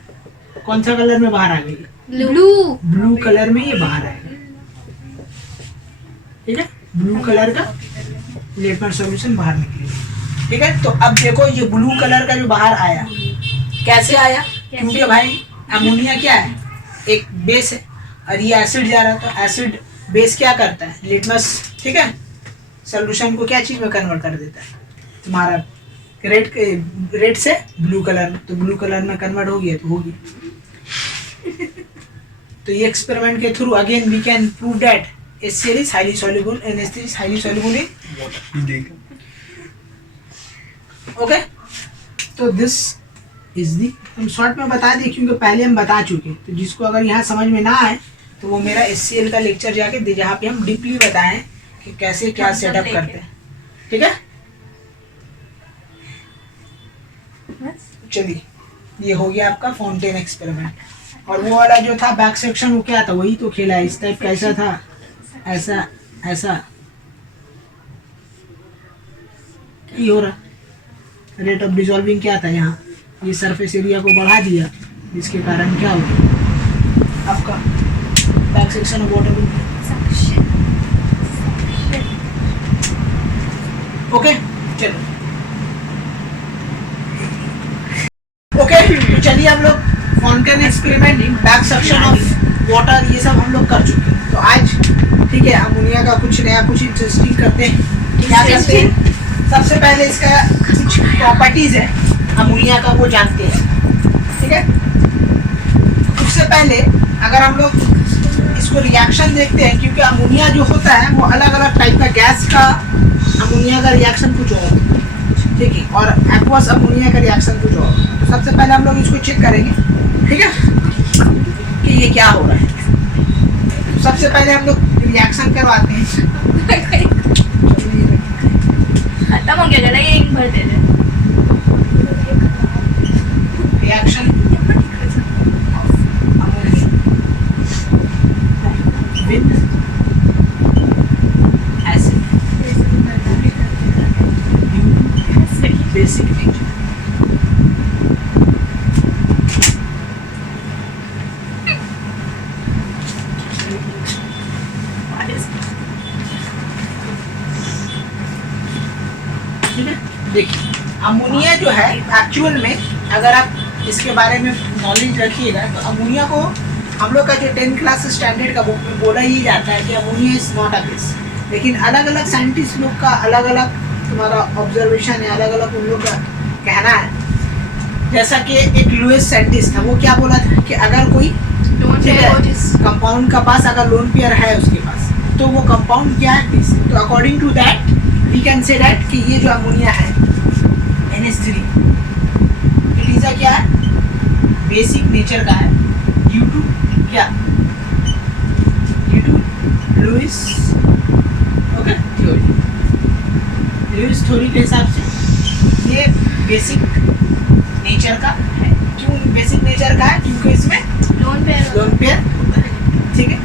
कौन सा कलर में बाहर आ गई, ब्लू कलर में ये बाहर आएगा। ठीक है, ब्लू कलर का लिटमस सॉल्यूशन बाहर निकलेगा। ठीक है, तो अब देखो ये ब्लू कलर का जो बाहर आया, कैसे आया, क्योंकि भाई अमोनिया क्या है, एक बेस है और ये एसिड जा रहा है, तो एसिड बेस क्या करता है, लिटमस, ठीक है, सॉल्यूशन को क्या चीज में कन्वर्ट कर देता है, तुम्हारा रेड से ब्लू कलर में, तो ब्लू कलर में कन्वर्ट हो गया तो होगी। तो ये एक्सपेरिमेंट के through again we can prove that HCl is highly soluble, NH3 is highly soluble in water. Okay, तो दिस इज दी, हम शॉर्ट में बता दें क्योंकि पहले हम बता चुके, तो जिसको अगर यहाँ समझ में ना आए तो वो मेरा HCl का लेक्चर जाके दे, जहाँ पे हम डीपली बताएं कि कैसे क्या सेटअप करते हैं। ठीक है, चलिए ये हो गया आपका फाउंटेन एक्सपेरिमेंट। और वो वाला जो था बैक सेक्शन, वो क्या था, वही तो खेला है, इस टाइप कैसा था, ऐसा ऐसा ये हो रहा, रेट ऑफ डिसॉल्विंग क्या था, यहाँ ये सरफेस एरिया को बढ़ा दिया, जिसके कारण क्या हो गया आपका back section of water. Okay चलो, ओके तो चलिए हम लोग fountain experiment, back section of water, ये सब हम लोग कर चुके हैं। तो आज ठीक है, अमोनिया का कुछ नया, कुछ इंटरेस्टिंग करते हैं। क्या करते हैं, सबसे पहले इसका कुछ प्रॉपर्टीज है अमोनिया का, वो जानते हैं। ठीक है, उससे पहले अगर हम लोग इसको रिएक्शन देखते हैं, क्योंकि अमोनिया जो होता है वो अलग अलग टाइप का गैस का अमोनिया का रिएक्शन कुछ और, ठीक है, और एक्वस अमोनिया का रिएक्शन कुछ और। तो सबसे पहले हम लोग इसको चेक करेंगे, ठीक है, कि ये क्या हो रहा है। तो सबसे पहले हम लोग रिएक्शन करवाते हैं। खत्म हो गया, जरा ये एक भर दे दे। Reaction with acid basic nature. देखिए अमोनिया जो है एक्चुअल में, अगर आप इसके बारे में नॉलेज रखिएगा, तो अमोनिया को हम लोग का जो 10th क्लास स्टैंडर्ड का बुक में बोला ही जाता है कि ammonia is not a base. लेकिन अलग अलग साइंटिस्ट लोग का अलग अलग तुम्हारा ऑब्जर्वेशन है, अलग अलग उन लोग का कहना है। जैसा कि एक लुइस साइंटिस्ट था, वो क्या बोला था कि अगर कोई कंपाउंड का पास अगर लोन पेयर है उसके पास, तो वो कंपाउंड क्या है, बेस। तो according to that we can say that कि ये जो अमोनिया है NH3 इट इज अ क्या है, बेसिक नेचर का है ड्यू टू क्या, due to Lewis okay theory. Lewis theory के हिसाब से ये बेसिक नेचर का है। क्यों बेसिक नेचर का है? क्योंकि इसमें लोन पेयर लोन पेयर होता है, ठीक है।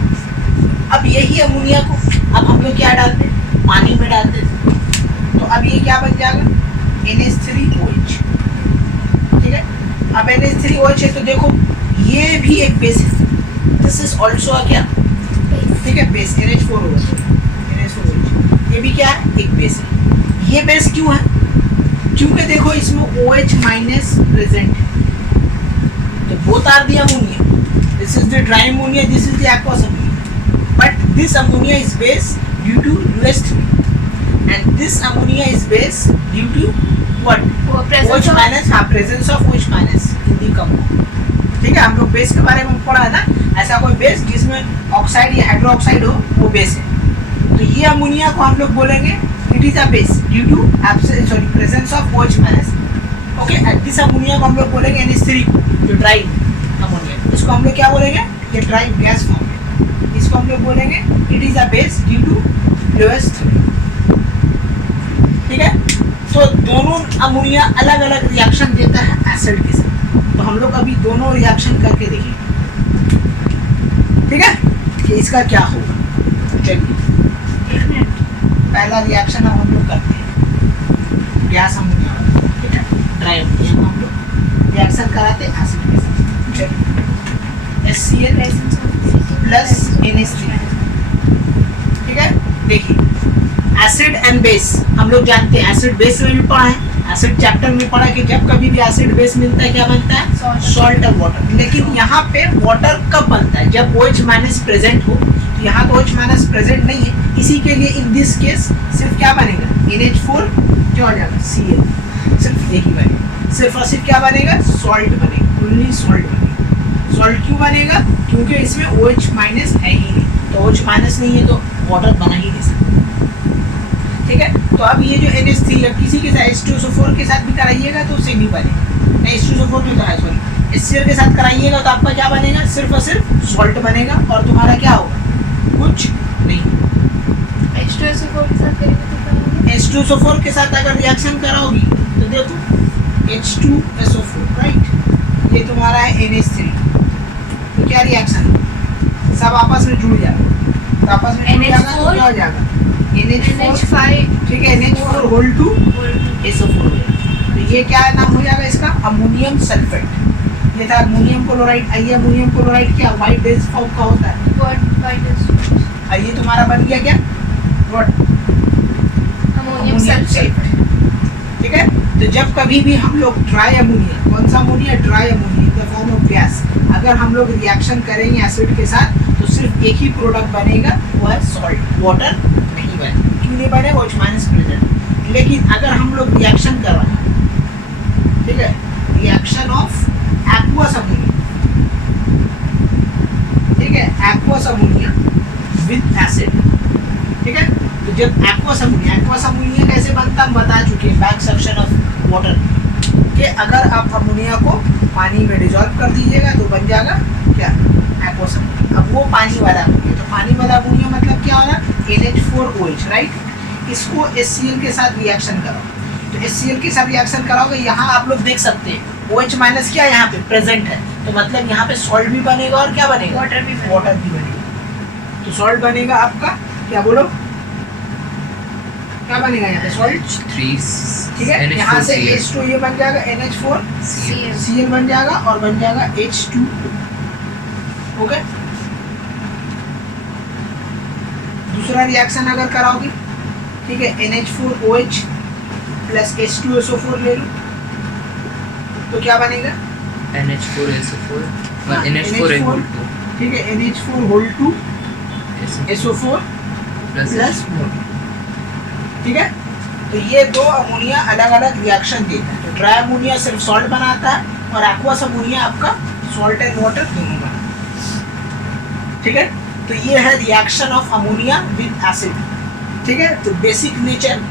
अब यही अमोनिया को अब हम लोग क्या डालते हैं, पानी में डालते हैं, तो अब ये क्या बन जाएगा, NH3OH, ठीक है। अब NH3OH है तो देखो ये भी एक बेस है, दिस इज ऑल्सो अ क्या, ठीक है, बेस NH4OH, ये भी क्या है, एक बेस है। ये बेस क्यों है? क्योंकि देखो इसमें OH माइनस प्रेजेंट है, तो both are the ammonia, this is the dry ammonia, this is the aqueous ammonia, but this ammonia is base due to UH3 and this ammonia is base due to what, OH minus, हाँ presence of OH minus in the compound, ठीक है। हम लोग base के बारे में पढ़ा है ना, ऐसा कोई बेस जिसमें ऑक्साइड या हाइड्रोक्साइड हो वो बेस है। तो ये अमोनिया को हम लोग बोलेंगे it is a base due to presence of OH minus, okay. And this ammonia को हम लोग बोलेंगे NH3 को, जो ड्राई अमोनिया, इसको हम लोग क्या बोलेंगे, ये ड्राई गैस फॉर्म, इसको हम लोग बोलेंगे it is a base due to Lewis theory, ठीक है। तो दोनों अमोनिया अलग अलग रिएक्शन देता है एसिड के साथ, तो हम लोग अभी दोनों रिएक्शन करके देखेंगे, ठीक है, कि इसका क्या होगा। चलिए पहला रिएक्शन अब हम लोग करते हैं गैस अमोनिया, ठीक है, ड्राई अमोनिया को हम लोग रिएक्शन कराते हैं एसिड के साथ। चलिए HCl प्लस NH3, ठीक है। देखिए एसिड एंड बेस हम लोग जानते हैं, एसिड बेस में भी पढ़ा है, एसिड चैप्टर में पढ़ा कि जब कभी भी एसिड बेस मिलता है क्या बनता है, सॉल्ट और वाटर। लेकिन यहाँ पे वाटर कब बनता है, जब OH माइनस प्रेजेंट हो। तो यहाँ तो OH माइनस प्रेजेंट नहीं है, इसी के लिए इन दिस केस सिर्फ क्या बनेगा, NH4 जो आ जाएगा Cl, सिर्फ यही बनेगा, सिर्फ और सिर्फ क्या बनेगा, सॉल्ट बनेगा, ओनली सॉल्ट बनेगा। सॉल्ट क्यों बनेगा, क्योंकि इसमें OH माइनस है ही नहीं, तो OH माइनस नहीं है तो वाटर बना ही नहीं सकता, ठीक है। तो अब ये जो NH3 है किसी के साथ H2SO4 के साथ भी कराइएगा तो उससे भी बनेगा, नहीं H2SO4 में कहा सॉरी HCl के साथ कराइएगा तो आपका क्या बनेगा, सिर्फ और सिर्फ सॉल्ट बनेगा और तुम्हारा क्या होगा, कुछ नहीं। H2SO4 के साथ करेंगे तो क्या होगा, H2SO4 के साथ अगर रिएक्शन कराओगी तो देखो H2SO4 राइट, ये तुम्हारा है NH3, तो क्या रिएक्शन सब आपस में जुड़ जाएगा, तो आपस में जुड़ जाएगा तो क्या हो जाएगा, NH4, ठीक है, NH4 होल टू SO4, तो ये क्या नाम हो जाएगा इसका, अमोनियम सल्फेट। ये था अमोनियम क्लोराइड, आइए अमोनियम क्लोराइड क्या व्हाइट बेस फॉर्म का होता है, और ये तुम्हारा बन गया क्या, व्हाट, अमोनियम सल्फेट, ठीक है। तो जब कभी भी हम लोग ड्राई अमोनिया, कौन सा ammonia, dry ammonia in the form of gas, अगर हम लोग रिएक्शन करेंगे एसिड के साथ तो सिर्फ एक ही प्रोडक्ट बनेगा, वो है सॉल्ट, वाटर नहीं बनेगा। क्यों नहीं बने, OH माइनस प्रेजेंट। लेकिन अगर हम लोग रिएक्शन कर रहे हैं, ठीक है, रिएक्शन ऑफ एक्वस अमोनिया, ठीक है, एक्वस अमोनिया विद एसिड, ठीक है। तो जब एक्वस अमोनिया कैसे बनता हम बता चुके हैं बैक सेक्शन ऑफ वाटर, कि अगर आप अमोनिया को पानी में डिजोल्व कर दीजिएगा तो बन जाएगा क्या, एक्वस अमोनिया। अब वो पानी वाला अमोनिया, तो पानी वाला अमोनिया मतलब क्या होगा, NH4OH राइट। इसको HCl के साथ रिएक्शन कराओ, तो HCl के साथ रिएक्शन कराओगे, यहाँ आप लोग देख सकते हैं OH माइनस क्या यहाँ पे प्रेजेंट है, तो मतलब यहाँ पे सॉल्ट भी बनेगा और क्या बनेगा, वाटर भी बनेगा। तो सॉल्ट बनेगा आपका क्या, बोलो क्या बनेगा यहाँ पे, सॉल्ट 3, ठीक है। यहाँ से H2 ये बन जाएगा, NH4 Cl बन जाएगा और बन जाएगा H2, ओके। दूसरा रिएक्शन अगर कराओगे, ठीक है, NH4OH प्लस H2SO4 ले लो तो क्या बनेगा, NH4SO4 और NH4 होल 2, ठीक है, NH4 whole 2 SO4 plus water, ठीक है। तो ये दो अमोनिया अलग अलग रिएक्शन देता है। तो ड्राई अमोनिया सिर्फ सॉल्ट बनाता है और एक्वस अमोनिया आपका सॉल्ट एंड वाटर दोनों बनाता है, ठीक है। तो ये है reaction of ammonia with acid, ठीक है। तो बेसिक नेचर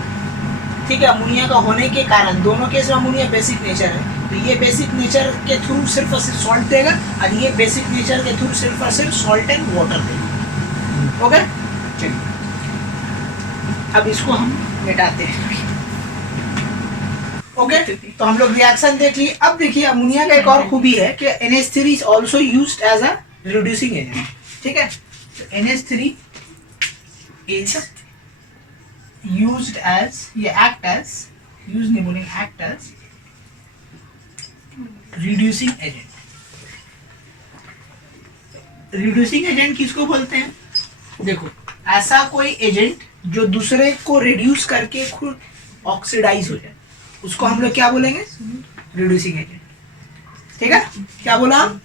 ठीक है, अमोनिया का होने के कारण दोनों केस में अमोनिया बेसिक नेचर है, तो ये बेसिक नेचर के थ्रू सिर्फ और सिर्फ सॉल्ट देगा और ये बेसिक नेचर के थ्रू सिर्फ और सिर्फ सॉल्ट एंड वाटर देगा। ओके, चलिए अब इसको हम मिटाते हैं। ओके, तो हम लोग रिएक्शन देख लिए। अब देखिए अमोनिया का एक और खूबी है कि NH3 is also used as a reducing agent. ठीक है, तो NH3 इज used as, ये act as, use नहीं बोलेंगे, act as reducing agent। reducing agent किसको बोलते हैं? देखो, ऐसा कोई एजेंट जो दूसरे को रिड्यूस करके खुद ऑक्सीडाइज हो जाए, उसको हम लोग क्या बोलेंगे? Reducing agent. ठीक है, क्या बोला हम?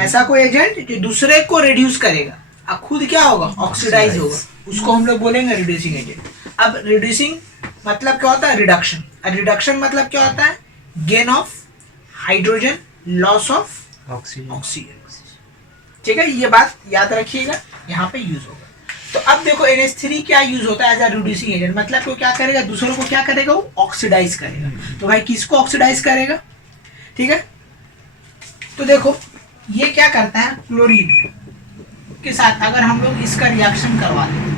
ऐसा कोई एजेंट जो दूसरे को रिड्यूस करेगा और खुद क्या होगा? ऑक्सीडाइज होगा, उसको हम लोग बोलेंगे रिड्यूसिंग एजेंट। अब रिड्यूसिंग मतलब क्या होता है? रिडक्शन। और रिडक्शन मतलब क्या होता है? Gain of hydrogen, loss of oxygen. ठीक है, ये बात याद रखिएगा, यहाँ पे यूज होगा। तो अब देखो NH3 क्या यूज होता है एज अ रिड्यूसिंग एजेंट, मतलब वो क्या करेगा? दूसरों को क्या करेगा? वो ऑक्सीडाइज करेगा। तो भाई किसको ऑक्सीडाइज करेगा? ठीक है, तो देखो ये क्या करता है? क्लोरीन के साथ अगर हम लोग इसका रिएक्शन करवा दें,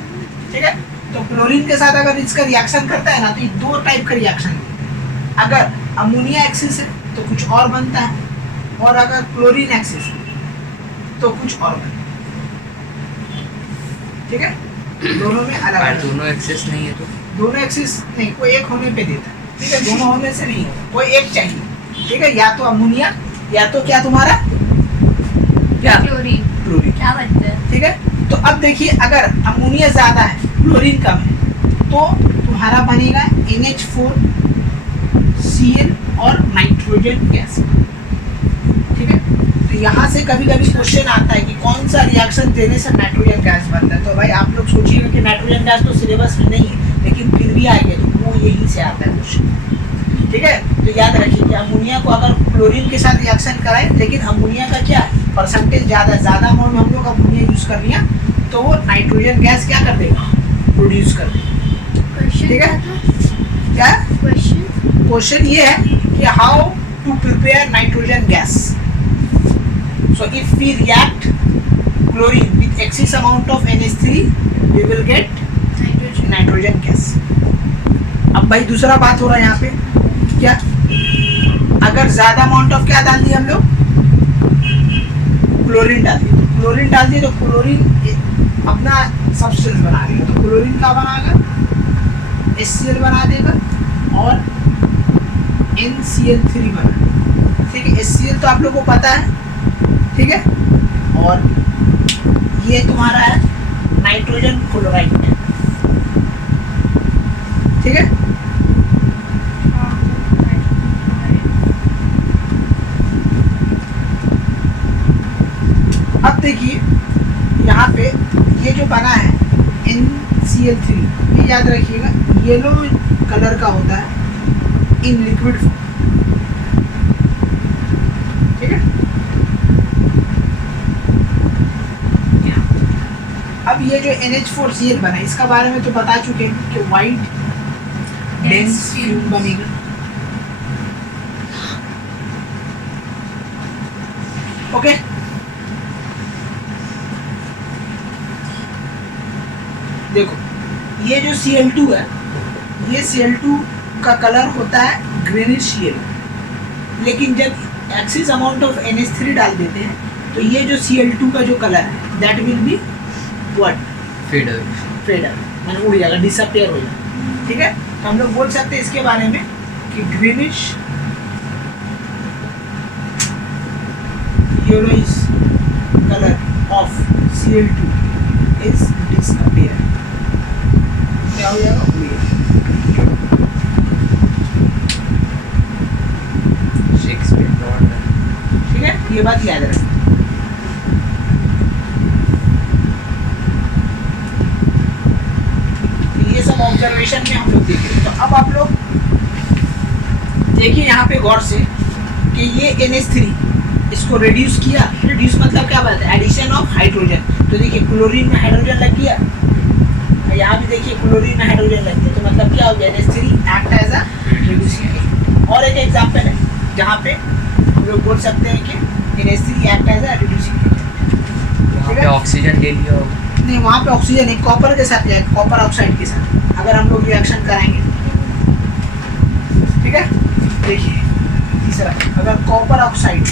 ठीक है, तो क्लोरीन के साथ अगर इसका रिएक्शन करता है ना, तो ये दो टाइप का रिएक्शन है। अगर अमोनिया एक्सिस है तो कुछ और बनता है, और अगर क्लोरीन एक्सिस है तो कुछ और बनता है। ठीक है, दोनों में अलग अलग। दोनों एक्सेस नहीं है तो दोनों एक्सिस नहीं, कोई एक होने पे देता है। ठीक है, दोनों होने से नहीं होगा, कोई एक चाहिए। ठीक है, या तो अमोनिया या तो क्या तुम्हारा क्या? क्लोरीन। क्लोरीन। क्या बनता है? ठीक है, तो अब देखिए अगर अमोनिया ज्यादा है, क्लोरीन कम है, तो तुम्हारा बनेगा NH4Cl और नाइट्रोजन गैस। ठीक है, तो यहाँ से कभी कभी क्वेश्चन आता है कि कौन सा रिएक्शन देने से नाइट्रोजन गैस बनता है। तो भाई आप लोग सोचिएगा कि नाइट्रोजन गैस तो सिलेबस में नहीं है, लेकिन फिर भी आएगा तो वो यही से आता है क्वेश्चन। ठीक है, तो याद रखिए कि अमोनिया को अगर क्लोरीन के साथ रिएक्शन कराएं, लेकिन अमोनिया का क्या है? परसेंटेज ज़्यादा अमाउंट में हम लोग अमोनिया यूज कर लिया तो वो नाइट्रोजन गैस क्या कर देगा? प्रोड्यूस कर देगा। क्वेश्चन ठीक है, क्या क्वेश्चन ये है कि how to prepare nitrogen gas. So if we react chlorine with excess amount of NH3 we will get nitrogen gas. अब भाई दूसरा बात हो रहा है यहाँ पे, क्या अगर ज्यादा अमाउंट ऑफ क्या डाल दिए हम लोग? क्लोरीन डाल दिए। क्लोरीन डाल दिए तो क्लोरीन अपना सब्सटेंस बना देगा, तो क्लोरीन का बनाएगा HCl बना देगा और NCl3 बना देगा। ठीक है, HCl तो आप लोगों को पता है। ठीक है, और ये तुम्हारा है नाइट्रोजन क्लोराइड। ठीक है, अब देखिए यहाँ पे ये जो बना है NCl3, ये याद रखिएगा येलो कलर का होता है इन लिक्विड फॉर्म। ठीक है, अब ये जो NH4Cl बना है इसका बारे में तो बता चुके हैं कि वाइट डेंस फ्यूम बनेगा। ओके, देखो ये जो Cl2 है, ये Cl2 का कलर होता है ग्रीनिश येलो, लेकिन जब एक्सिस अमाउंट ऑफ NH3 डाल देते हैं तो ये जो Cl2 का जो कलर है that will be what? Faded, माने उड़ जाएगा, डिसअपियर हो जाएगा। ठीक है, तो हम लोग बोल सकते हैं इसके बारे में कि greenish yellowish colour of Cl2 is disappear. क्या हो जाएगा? ठीक है, ये बात याद रखें। ये सब ऑब्जर्वेशन में हम लोग देखें। तो अब आप लोग देखिए यहाँ पे गौर से कि ये NH3 इसको रिड्यूस किया। रिड्यूस मतलब क्या बात है? Addition of hydrogen. तो देखिए क्लोरीन में हाइड्रोजन लग गया, और यहाँ भी देखिए क्लोरीन में हाइड्रोजन लगते हैं, तो मतलब क्या हो गया, NH3 act as a reducing agent. और एक एग्जांपल है जहाँ पे हम लोग बोल सकते हैं कि NH3 act as a reducing agent. वहाँ पे ऑक्सीजन ले लिया होगा। नहीं, वहाँ पे ऑक्सीजन एक कॉपर के साथ जाएगा, कॉपर ऑक्साइड के साथ अगर हम लोग रिएक्शन कराएंगे, ठीक है। देखिए तीसरा, अगर कॉपर ऑक्साइड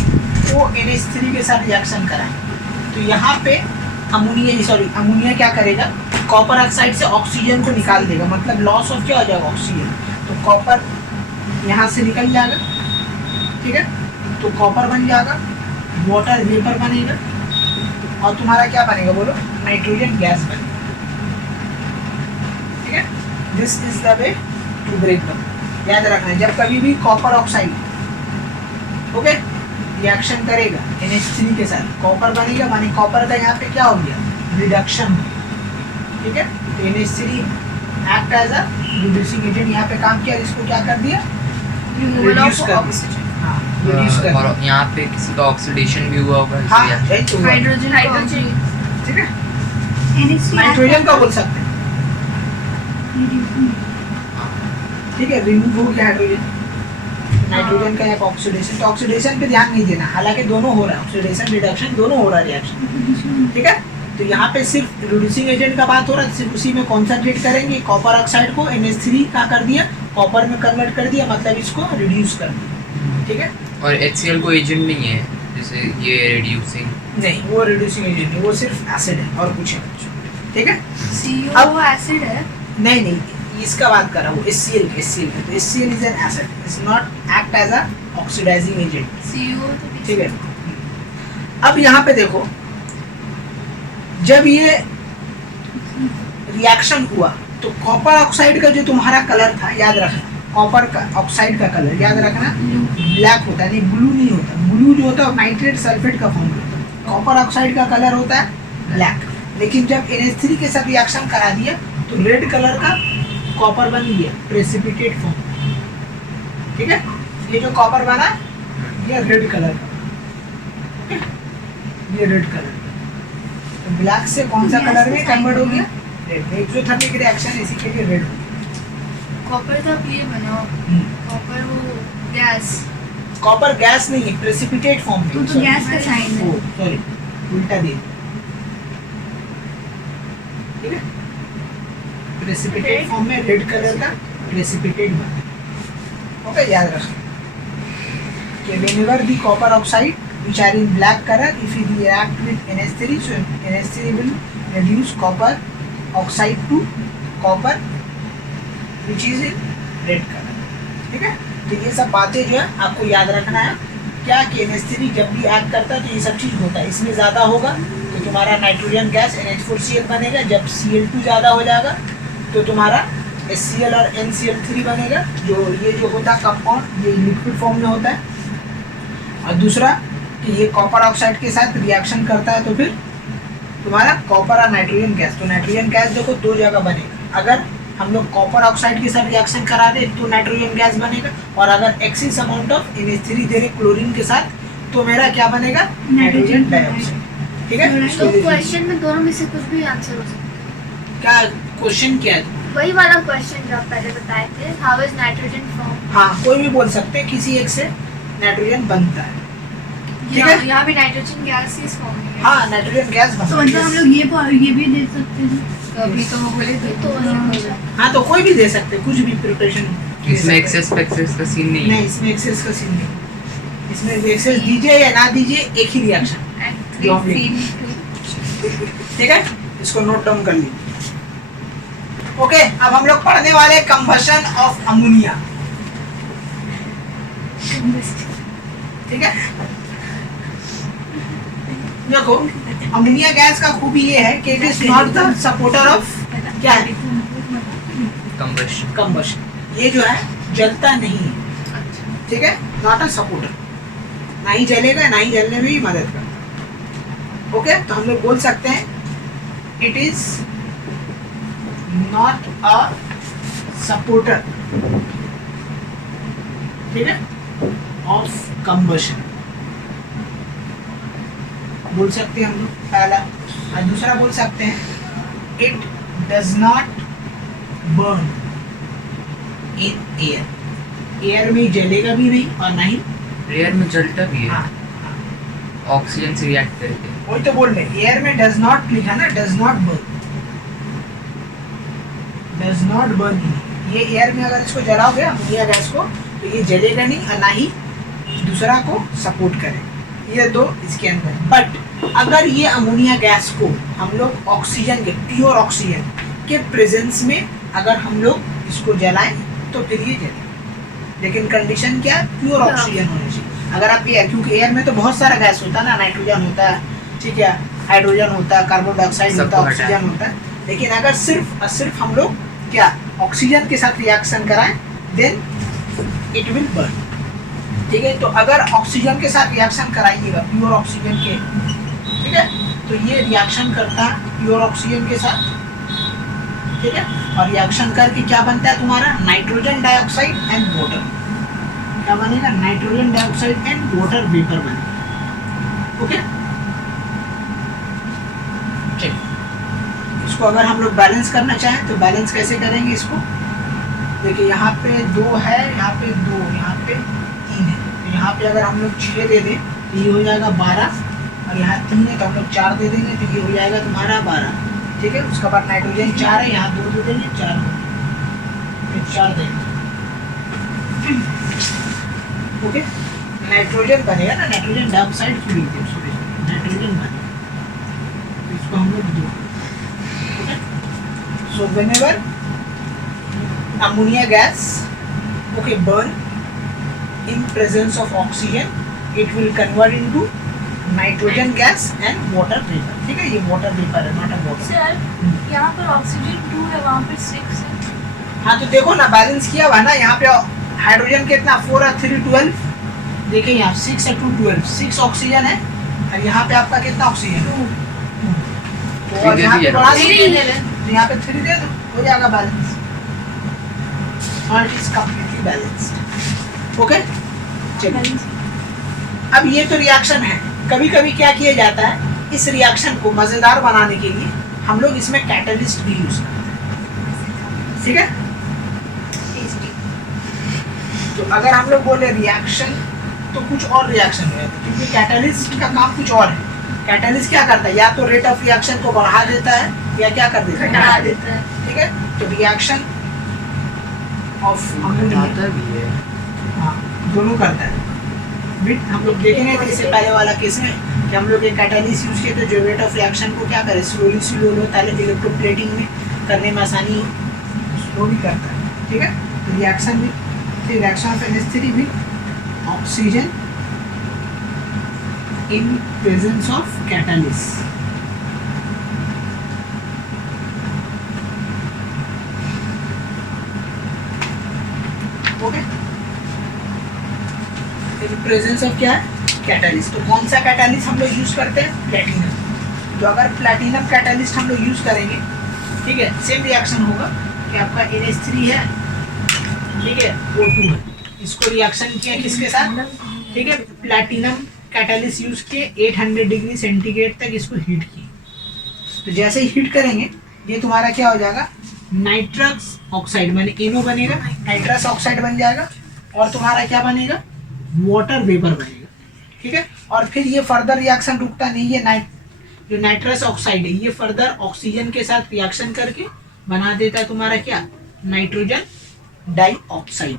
को NH3 के साथ रिएक्शन कराएं तो यहाँ पे अमोनिया क्या करेगा, कॉपर ऑक्साइड से ऑक्सीजन को निकाल देगा, मतलब लॉस ऑफ क्या हो जाएगा, ऑक्सीजन। तो कॉपर यहाँ से निकल जाएगा, ठीक है, तो कॉपर बन जाएगा, वाटर वेपर बनेगा और तुम्हारा क्या बनेगा बोलो, नाइट्रोजन गैस बनेगा, ठीक है। This is the way to break down. याद रखना है, जब कभी भी कॉपर ऑक्साइड ओके रिएक्शन करेगा NH3 के साथ, कॉपर बनेगा, माने कॉपर का यहाँ पे क्या हो गया, रिडक्शन, ठीक है। तो NH3 act as a reducing agent, यहाँ पे काम किया, इसको क्या कर दिया, रिमूवल Reduce ऑफ कर ऑक्सीजन, हाँ रिड्यूस कर और दिया। यहाँ पे किसी का ऑक्सीडेशन भी हुआ होगा हाँ इसलिए। यही तो हुआ। Hydrogen hydrogen. ठीक है, NH3 नाइट्रोजन का बोल सकते हैं, ठीक है, रिमूव हो गया हाइड्रोजन, नाइट्रोजन का यहाँ पे ऑक्सीडेशन, तो ऑक्सीडेशन पे ध्यान नहीं देना, हालांकि दोनों हो रहा है, ऑक्सीडेशन रिडक्शन दोनों हो रहा है रिएक्शन, ठीक है। तो यहाँ पे सिर्फ रिड्यूसिंग एजेंट का बात हो रहा है, सिर्फ उसी में कॉन्सेंट्रेट करेंगे, कॉपर ऑक्साइड को NH3 का कर दिया, कॉपर में कन्वर्ट कर दिया, मतलब इसको रिड्यूस कर दिया, ठीक है। और HCl कोई एजेंट नहीं है जैसे ये रिड्यूसिंग। नहीं, वो रिड्यूसिंग एजेंट नहीं, वो सिर्फ एसिड है और कुछ है, ठीक है। CO एसिड है। नहीं, इसका बात कर रहा हूँ, HCl है, तो HCl is an acid, is not act as a oxidizing agent, CO तो ठीक है। अब यहाँ पे देखो, जब ये रिएक्शन हुआ तो कॉपर ऑक्साइड का जो तुम्हारा कलर था, याद रखना, कॉपर का ऑक्साइड का कलर याद रखना ब्लैक होता है, नहीं ब्लू नहीं होता, ब्लू जो होता है नाइट्रेट सल्फेट का फॉर्म होता है, कॉपर ऑक्साइड का कलर होता है ब्लैक। लेकिन जब NH3 के साथ रिएक्शन करा दिया तो रेड कलर का कॉपर बन गया, प्रेसिपिटेट फॉर्म, ठीक है। ये जो कॉपर बना ये रेड कलर का, ठीक है, ये रेड कलर, तो ब्लैक से कौन सा कलर में कन्वर्ट हो गया, रेड। एक्सोथर्मिक रिएक्शन इसी के लिए रेड हो गया। कॉपर का ये बना, कॉपर वो गैस, कॉपर गैस नहीं है, प्रेसिपिटेट फॉर्म में, तो गैस का साइन है। सॉरी उल्टा दे, ठीक है, प्रेसिपिटेट फॉर्म में रेड कलर का प्रेसिपिटेट बना, ओके। याद रखना कि whenever the copper oxide which are in black color, if it react with NH3, so NH3 will reduce copper oxide to copper which is in red color, ठीक है। तो ये सब बातें जो है आपको याद रखना है, क्या कि NH3 जब भी एक्ट करता है तो ये सब चीज़ होता है, इसमें ज़्यादा होगा तो तुम्हारा नाइट्रोजन गैस NH4Cl बनेगा, जब Cl2 ज़्यादा हो जाएगा तो तुम्हारा HCl और NCl3 बनेगा, जो होता है कंपाउंड, ये लिक्विड फॉर्म में होता है। और दूसरा कि ये कॉपर ऑक्साइड के साथ रिएक्शन करता है तो फिर तुम्हारा कॉपर और नाइट्रोजन गैस, तो नाइट्रोजन गैस देखो दो जगह बनेगा, अगर हम लोग कॉपर ऑक्साइड के साथ रिएक्शन करा दे तो नाइट्रोजन गैस बनेगा, और अगर एक्सिस अमाउंट ऑफ NH3 दे रहे क्लोरीन के साथ तो मेरा क्या बनेगा, नाइट्रोजन डाइऑक्साइड, ठीक है। तो क्वेश्चन में दोनों में से कुछ भी आंसर हो सकता है। क्या क्वेश्चन क्या है, वही वाला क्वेश्चन जो आप पहले बताए थे, हाउ इज नाइट्रोजन फॉर्म। हाँ कोई भी बोल सकते हैं, किसी एक से नाइट्रोजन बनता है, ठीक है। यहाँ भी नाइट्रोजन गैस इस फॉर्म में है। हाँ नाइट्रोजन गैस बनता तो है, मतलब हम लोग ये भी दे सकते हैं। अभी तो बोले तो हाँ तो कोई भी दे सकते हैं, कुछ भी प्रिपरेशन। इसमें एक्सेस का सीन नहीं है। नहीं, इसमें एक्सेस का सीन नहीं, इसमें एक्सेस दीजिए या ना दीजिए एक ही रिएक्शन, ठीक है, इसको नोट डाउन कर लीजिए। ओके, अब हम लोग पढ़ने वाले कंबशन ऑफ अमोनिया, ठीक है। देखो अमोनिया गैस का खूबी ये है कि it is not the supporter of क्या है, कंबशन, ये जो है जलता नहीं है, ठीक है, नॉट अ सपोर्टर, ना ही जलेगा ना ही जलने में भी मदद करता, ओके। तो हम लोग बोल सकते हैं it is not a supporter, ठीक है, ऑफ कंबशन बोल सकते हैं हम लोग पहला, और दूसरा बोल सकते हैं it does not burn in air, air में जलेगा भी नहीं और ना ही एयर में जलता भी है हाँ ऑक्सीजन से रिएक्ट करके। वही तो बोल रहे, एयर में डज नॉट लिखा ना, does not burn, does not burn. ये एयर में अगर इसको जलाओगे अमोनिया गैस को तो ये जलेगा नहीं और ना ही दूसरा को सपोर्ट करे, ये दो इसके अंदर। बट अगर ये अमोनिया गैस को हम लोग ऑक्सीजन के, प्योर ऑक्सीजन के प्रेजेंस में अगर हम लोग इसको जलाएं तो फिर ये जलेगा, लेकिन कंडीशन क्या है, प्योर ऑक्सीजन होनी चाहिए। अगर आप एयर, क्योंकि एयर में तो बहुत सारा गैस होता है ना, नाइट्रोजन होता है, ठीक है, हाइड्रोजन होता है, कार्बन डाइऑक्साइड होता है, ऑक्सीजन होता है, लेकिन अगर सिर्फ हम लोग क्या ऑक्सीजन के साथ रिएक्शन कराएं देन इट विल बर्न, ठीक है। तो अगर ऑक्सीजन के साथ रिएक्शन कराइएगा प्योर ऑक्सीजन के, ठीक है, तो ये रिएक्शन करता है प्योर ऑक्सीजन के साथ, ठीक है, और रिएक्शन करके क्या बनता है तुम्हारा, नाइट्रोजन डाइऑक्साइड एंड वाटर, क्या बनेगा, nitrogen dioxide and water vapour बनेगा, ओके। ठीक, इसको अगर हम लोग बैलेंस करना चाहें तो बैलेंस कैसे करेंगे इसको, देखिए यहाँ पे 2 है, यहाँ पे 2, यहाँ पे 3 है, तो यहाँ पे अगर हम लोग 6 दे दें तो ये हो जाएगा 12, और यहाँ 3 है तो हम लोग 4 दे देंगे तो ये हो जाएगा तुम्हारा 12, ठीक है। उसके बाद नाइट्रोजन 4 है, यहाँ 2 दे देंगे, 4 फिर 4 देंगे, ओके। नाइट्रोजन बनेगा ना, नाइट्रोजन डाइऑक्साइड क्यों लिखते हैं, सॉरी नाइट्रोजन बनेगा, तो इसको हम लोग 2, okay. So whenever ammonia gas, okay, burn in presence of oxygen, it will convert into nitrogen gas and water vapor, ठीक है, ये water vapor है, not a water। सर यहाँ पर ऑक्सीजन 2 है, वहाँ पे 6 है। हाँ तो देखो ना बैलेंस किया हुआ है ना, यहाँ पे हाइड्रोजन कितना 4 और 3 12, देखिए यहाँ 6 है 2 12, 6 ऑक्सीजन है और यहाँ पे आपका कितना ऑक्सीजन है, और यहाँ पे बड़ा यहाँ पे 3 दे दो, हो जाएगा बैलेंस, और it is completely balanced, okay. चलिए अब ये तो रिएक्शन है, कभी कभी क्या किया जाता है, इस रिएक्शन को मजेदार बनाने के लिए हम लोग इसमें कैटलिस्ट भी यूज करते हैं, ठीक है। तो अगर हम लोग बोले रिएक्शन तो कुछ और रिएक्शन है, क्योंकि कैटलिस्ट का काम कुछ और है। कैटलिस्ट क्या करता है, या तो रेट ऑफ रिएक्शन को बढ़ा देता है या क्या कर देता है, घटा देता है, ठीक है। तो रिएक्शन ऑफ घटाता भी है, हाँ दोनों करता है। बिट हम लोग देखेंगे इससे पहले वाला केस में कि हम लोग एक कैटलिस्ट यूज किए तो जो रेट ऑफ रिएक्शन को क्या करे, स्लोली स्लो होता है, इलेक्ट्रोप्लेटिंग में करने में आसानी, स्लोली करता है, ठीक है। तो रिएक्शन में reaction of NH3 with oxygen in presence of catalyst, okay. Presence of क्या है, कैटलिस्ट। तो कौन सा कैटलिस्ट हम लोग यूज करते हैं, प्लैटिनम। तो अगर प्लैटिनम कैटलिस्ट हम लोग यूज करेंगे, ठीक है, सेम रिएक्शन होगा कि आपका NH3 है, ठीक है, O2 है, इसको रिएक्शन किया किसके साथ, ठीक है, प्लैटिनम कैटलिस्ट यूज किए, 800 डिग्री सेंटीग्रेड तक इसको हीट किए। तो जैसे ही हीट करेंगे ये तुम्हारा क्या हो जाएगा, नाइट्रस ऑक्साइड माने NO बनेगा, नाइट्रस ऑक्साइड बन जाएगा, और तुम्हारा क्या बनेगा, वाटर वेपर बनेगा, ठीक है। और फिर ये फर्दर रिएक्शन रुकता नहीं, ये जो नाइट्रस ऑक्साइड है ये फर्दर ऑक्सीजन के साथ रिएक्शन करके बना देता है तुम्हारा क्या, नाइट्रोजन डाइऑक्साइड,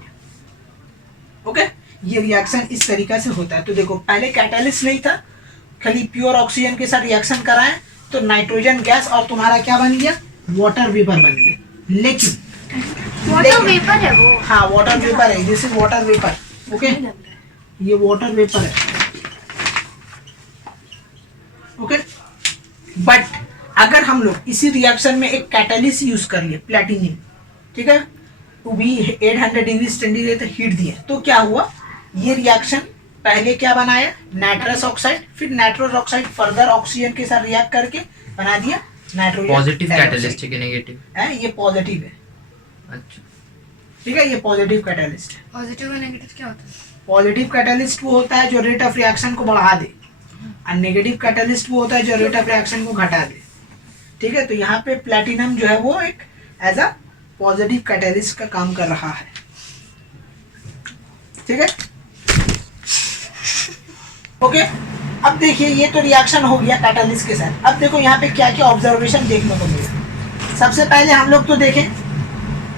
ओके। ये रिएक्शन इस तरीका से होता है। तो देखो पहले कैटलिस्ट नहीं था, खाली प्योर ऑक्सीजन के साथ रिएक्शन कराएं तो नाइट्रोजन गैस और तुम्हारा क्या बन गया, वाटर वेपर बन गया। लेकिन वाटर वेपर है वो, हाँ वाटर वेपर है, this is water vapour, okay, ये वाटर वेपर है, ओके। बट अगर हम लोग इसी रिएक्शन में एक कैटलिस्ट यूज कर लिए प्लैटिनम, ठीक है, तो भी 800 डिग्री सेंटीग्रेड तक हीट दिए, तो क्या हुआ, ये रिएक्शन पहले क्या बनाया, नाइट्रस ऑक्साइड, फिर नाइट्रस ऑक्साइड फर्दर ऑक्सीजन के साथ रिएक्ट करके बना दिया नाइट्रोजन। पॉजिटिव कैटलिस्ट है कि नेगेटिव है, ये पॉजिटिव है, अच्छा, ठीक है, ये पॉजिटिव कैटलिस्ट है। पॉजिटिव और नेगेटिव क्या होता है? पॉजिटिव कैटलिस्ट वो होता है जो रेट ऑफ रिएक्शन को बढ़ा दे, और नेगेटिव कैटलिस्ट वो होता है जो रेट ऑफ रिएक्शन को घटा दे, ठीक है, तो यहाँ पे प्लैटिनम जो है वो एक एज अ पॉजिटिव कैटलिस्ट का काम कर रहा है। ठीक है, ओके। अब देखिए ये तो रिएक्शन हो गया कैटलिस्ट के साथ। अब देखो यहाँ पे क्या क्या ऑब्जर्वेशन देखने को मिला। सबसे पहले हम लोग तो देखें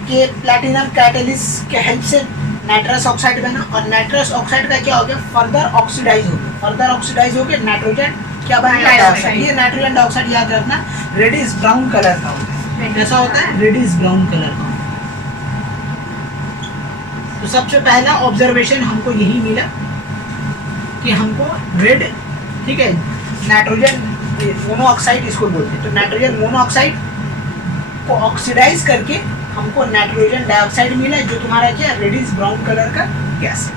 कि प्लैटिनम कैटलिस्ट के हेल्प से नाइट्रस ऑक्साइड बना, और नाइट्रस ऑक्साइड का क्या हो गया, फर्दर ऑक्सीडाइज हो गया। फर्दर ऑक्सीडाइज होकर नाइट्रोजन क्या बन गया, डाइऑक्साइड। ये नाइट्रोजन डाइऑक्साइड याद रखना रेडिश ब्राउन कलर का होता है। कैसा होता है, रेडिश ब्राउन कलर का होता है। तो सबसे पहला ऑब्जर्वेशन हमको यही मिला कि हमको रेड, ठीक है, नाइट्रोजन मोनोऑक्साइड इसको बोलते हैं। तो नाइट्रोजन मोनोऑक्साइड को ऑक्सीडाइज करके हमको नाइट्रोजन डाइऑक्साइड मिला, जो तुम्हारा क्या रेडिश ब्राउन कलर का गैस है।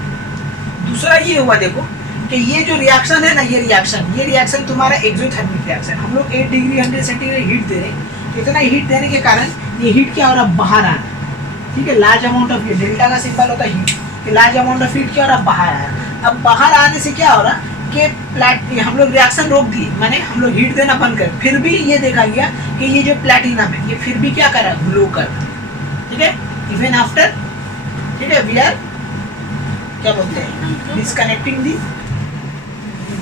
दूसरा ये हुआ देखो कि ये जो रिएक्शन है ना, ये रिएक्शन तुम्हारा एक्सोथर्मिक रिएक्शन। हम लोग 8 डिग्री 100 सेंटीग्रेड हीट दे रहे हैं। तो इतना हीट देने के कारण ये हीट क्या हो रहा है, बाहर आ रहा है। ठीक है, large amount of heat, delta का सिंबल होता है हीट, कि लार्ज अमाउंट ऑफ हीट क्या हो रहा है, बाहर आ रहा है। अब बाहर आने से क्या हो रहा है कि हम लोग रिएक्शन रोक दिए, माने हम लोग हीट देना बंद कर, फिर भी ये देखा गया कि ये जो प्लैटिनम है ये फिर भी क्या कर रहा है, ग्लो कर रहा है। ठीक है, इवन आफ्टर, ठीक है, वी आर क्या बोलते हैं, disconnecting the,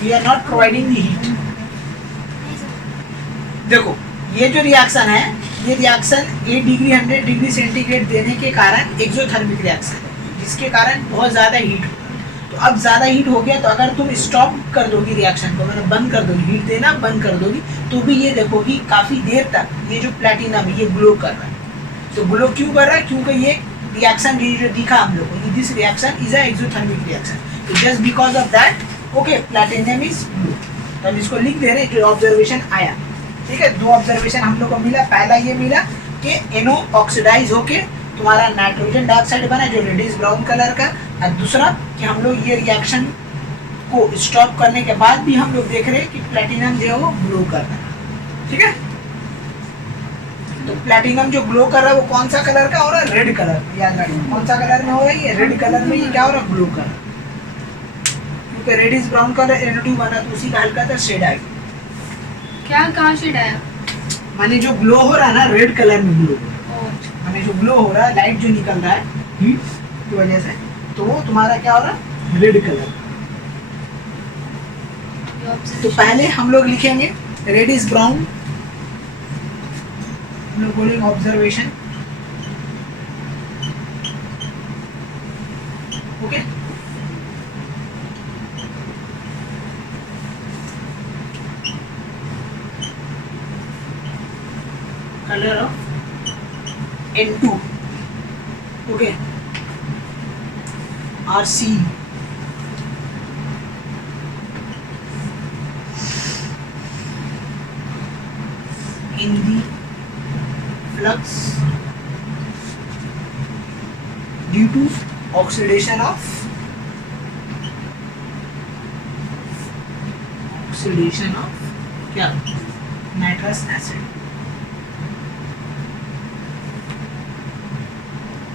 we are not providing the heat. देखो ये जो रिएक्शन है, ये रिएक्शन 8 डिग्री 100 डिग्री सेंटीग्रेड देने के कारण एक्सोथर्मिक रिएक्शन है, जिसके कारण बहुत ज़्यादा हीट हो। तो अब ज़्यादा हीट हो गया, तो अगर तुम स्टॉप कर दोगी रिएक्शन को, मतलब बंद कर दोगी, हीट देना बंद कर दोगी, तो भी ये देखोगी काफ़ी देर तक ये जो प्लैटिनम है ये ग्लो कर रहा है। तो ग्लो क्यों कर रहा है, क्योंकि ये रिएक्शन जो दिखा हम लोग को, this reaction is a exothermic reaction. Just because of that, okay, platinum is blue. तो हम इसको लिख दे रहे हैं, जो ऑब्जर्वेशन आया। ठीक है, 2 ऑब्जर्वेशन हम लोग को मिला। पहला ये मिला कि NO ऑक्सीडाइज होके तुम्हारा नाइट्रोजन डाइऑक्साइड बना जो रेडिश ब्राउन कलर का, और दूसरा कि हम लोग ये रिएक्शन को स्टॉप करने के बाद भी हम लोग देख रहे हैं कि प्लैटिनम जो है वो ग्लो कर रहा है। ठीक है, तो प्लैटिनम जो ग्लो कर रहा है वो कौन सा कलर का हो रहा है, रेड कलर। याद रखना कौन सा कलर में हो रहा है, ये रेड कलर में ये क्या हो रहा है, ग्लो कर रहा है। क्योंकि रेडिश ब्राउन कलर NO2 बना, तो उसी का हल्का सा शेड आएगा। क्या कहाँ शेड आया? माने जो ग्लो हो रहा है ना, रेड कलर में ग्लो, माने जो ग्लो हो रहा है, लाइट जो निकल रहा है हीट की वजह से, तो वो तुम्हारा क्या हो रहा है, रेड कलर। तो पहले हम लोग लिखेंगे रेडिश ब्राउन, हम लोग बोलेंगे observation. Okay, colour of N2, okay, RC, in the flux due to oxidation of क्या, nitrous acid,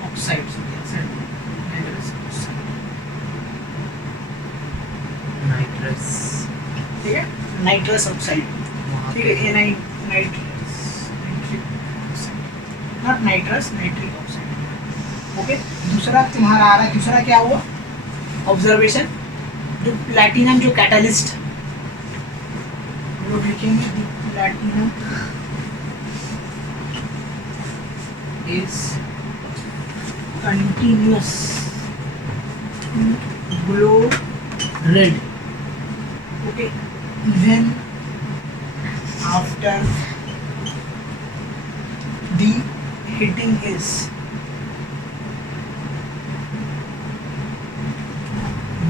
oxides, nitrous oxide, nitrous, ठीक है, नाइट्रस ऑक्साइड। ठीक है, ये nitrous, not nitrous, nitric oxide. Okay, दूसरा तुम्हारा आ रहा है, दूसरा क्या हुआ ऑब्जर्वेशन, जो प्लैटिनम जो कैटलिस्ट हम लोग लिखेंगे, platinum is continuous glow red, okay, even after the heating is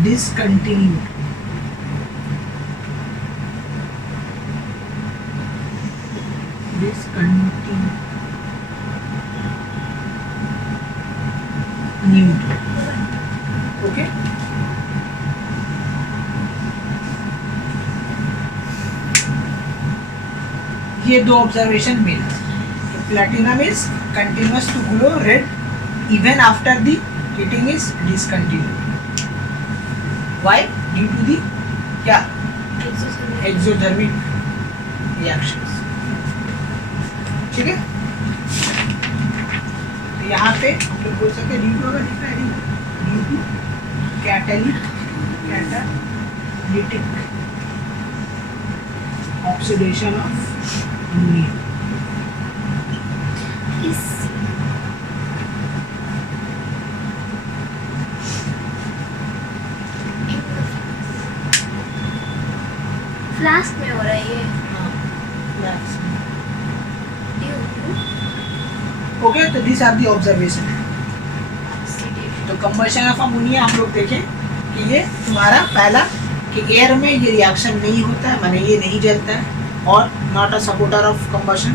discontinued. Okay, ये 2 ऑब्जर्वेशन मिले। Platinum is continuous to glow red even after the heating is discontinued. Why? Due to the क्या, exothermic reactions. ठीक है। तो यहाँ पे हम लोग बोल सकते हैं due to catalytic oxidation of ammonia. Flask में हो रहा है ये। ओके, तो दिस आर दी ऑब्जर्वेशन। तो कंबशन ऑफ अमोनिया हम लोग देखें कि ये तुम्हारा पहला कि एयर में ये रिएक्शन नहीं होता है, माने ये नहीं जलता है और not a supporter of combustion.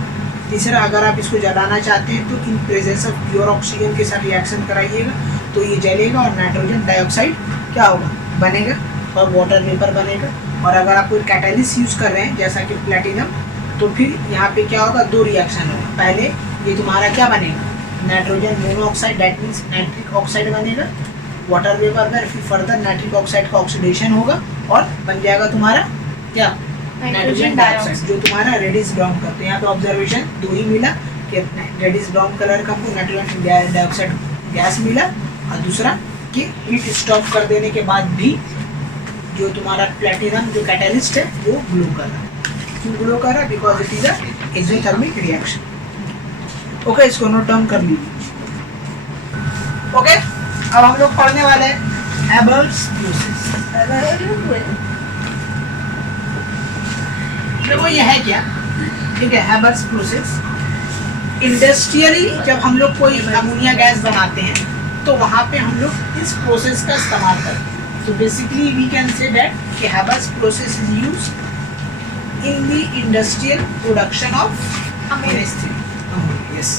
तीसरा, अगर आप इसको जलाना चाहते हैं तो in presence of pure oxygen के साथ रिएक्शन कराइएगा तो ये जलेगा और नाइट्रोजन डाइऑक्साइड क्या होगा, बनेगा और वाटर वेपर बनेगा। और अगर आप कोई कैटालिस्ट यूज़ कर रहे हैं जैसा कि प्लैटिनम, तो फिर यहाँ पे क्या होगा, दो रिएक्शन होगा। पहले ये तुम्हारा क्या बनेगा, nitrogen monoxide, that means nitric oxide बनेगा वाटर वेपर में। फिर फर्दर नाइट्रिक ऑक्साइड का ऑक्सीडेशन होगा और बन जाएगा तुम्हारा क्या, नाइट्रोजन डाइऑक्साइड, जो तुम्हारा रेडिश ब्राउन करते हैं। यहाँ पे ऑब्जर्वेशन दो ही मिला कि रेडिश ब्राउन कलर का हमको नाइट्रोजन डाइऑक्साइड गैस मिला, और दूसरा कि हीट स्टॉप कर देने के बाद भी जो तुम्हारा प्लैटिनम जो कैटालिस्ट है वो ग्लो कर रहा है। क्यों ग्लो कर रहा है, because it is a exothermic reaction. Okay, इसको नोट डाउन कर लीजिए। ओके, अब हम लोग पढ़ने वाले हैं हैबर्स प्रोसेस। देखो ये है क्या, ठीक है, हैबर्स प्रोसेस। इंडस्ट्रियली जब हम लोग कोई अमोनिया गैस बनाते हैं तो वहाँ पे हम लोग इस प्रोसेस का इस्तेमाल करते हैं। So basically we can say that कि Haber's process is used in the industrial production of NH3 ammonia. Yes,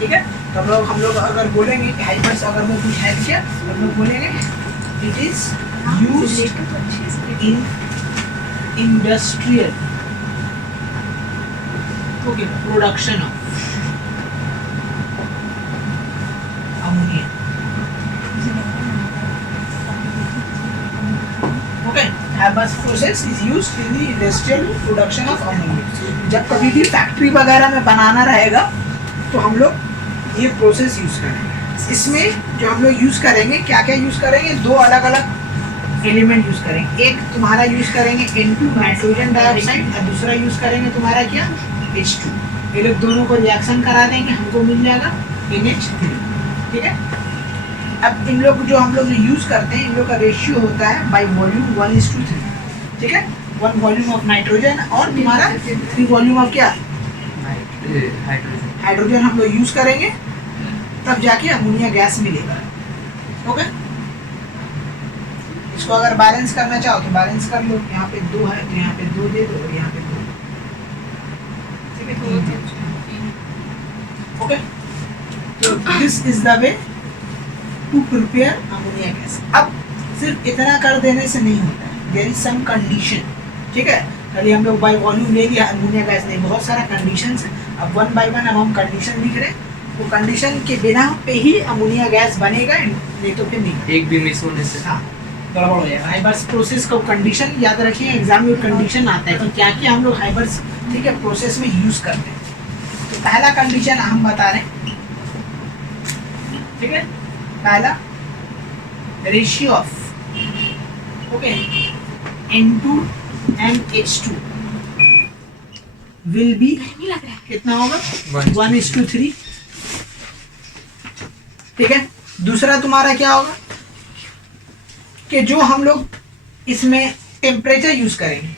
ठीक है। तो हम लोग अगर बोलेंगे कि Haber's, अगर वो कुछ है क्या, हम लोग बोलेंगे it is used in industrial production of ammonia. Okay, Haber's process is used in the industrial production of ammonia. जब कभी भी फैक्ट्री वगैरह में बनाना रहेगा तो हम लोग ये प्रोसेस यूज करेंगे। इसमें जो हम लोग यूज करेंगे, क्या क्या यूज करेंगे, दो अलग अलग एलिमेंट यूज करेंगे। एक तुम्हारा यूज करेंगे N2 नाइट्रोजन डाइऑक्साइड और दूसरा यूज करेंगे तुम्हारा क्या, H2। ये लोग दोनों को रिएक्शन करा देंगे, हमको मिल जाएगा NH3। ठीक है। अब इन लोग जो हम लोग यूज करते हैं, इन लोग का रेशियो होता है बाय वॉल्यूम 1:3। ठीक है, 1 वॉल्यूम ऑफ नाइट्रोजन और तुम्हारा 3 वॉल्यूम ऑफ क्या, हाइड्रोजन हम लोग यूज करेंगे, तब जाके अमोनिया गैस मिलेगा। ओके, इसको अगर बैलेंस करना चाहो तो बैलेंस कर लो। यहाँ पे 2 है तो यहाँ पे 2 दे दो और यहाँ पे 2। ठीक है, 3। ओके, तो this is the way to prepare ammonia gas. अब सिर्फ इतना कर देने से नहीं होता है, देयर इज सम कंडीशन। ठीक है, खाली हम लोग बाय वॉल्यूम ले लिया अमोनिया गैस नहीं, बहुत सारा कंडीशंस है। अब 1 by 1 अब हम कंडीशन लिख रहे हैं, वो कंडीशन के बिना पे ही अमोनिया गैस बनेगा, नहीं तो फिर नहीं। एक भी मिस होने से हाँ, गड़बड़ हो जाएगा। हाइबर्स प्रोसेस का कंडीशन याद रखिए, एग्जाम में कंडीशन आता है कि क्या क्या हम लोग हाइबर्स, ठीक है, प्रोसेस में यूज करते हैं। तो पहला कंडीशन हम बता रहे हैं, ठीक है, पहला ratio of, okay, N2 and H2 will be कितना होगा, 1:3। ठीक है। दूसरा तुम्हारा क्या होगा कि जो हम लोग इसमें टेम्परेचर यूज करेंगे,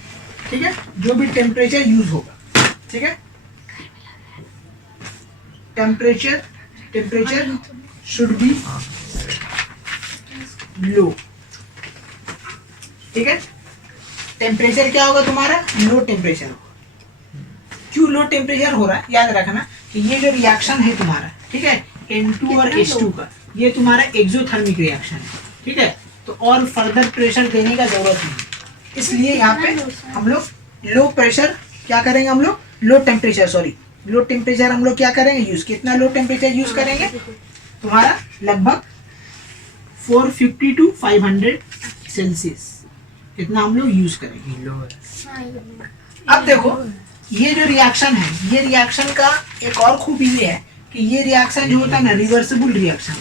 ठीक है, जो भी टेम्परेचर यूज होगा, ठीक है, टेम्परेचर शुड बी लो। ठीक है, टेम्परेचर क्या होगा तुम्हारा, लो टेम्परेचर होगा। क्यों लो टेम्परेचर हो रहा है, याद रखना कि ये जो रिएक्शन है तुम्हारा, ठीक है, N2 और H2 का, ये तुम्हारा एक्सोथर्मिक रिएक्शन है। ठीक है, तो और फर्दर प्रेशर देने का जरूरत नहीं, इसलिए यहाँ पे हम लोग लो प्रेशर क्या करेंगे, हम लोग लो टेम्परेचर हम लोग क्या करेंगे यूज। कितना लो टेम्परेचर यूज करेंगे, तुम्हारा लगभग 450 to 500 सेल्सियस, इतना हम लोग यूज करेंगे। अब देखो ये जो रिएक्शन है, ये रिएक्शन का एक और खूबी ये है कि ये रिएक्शन जो होता है ना रिवर्सिबल रिएक्शन है।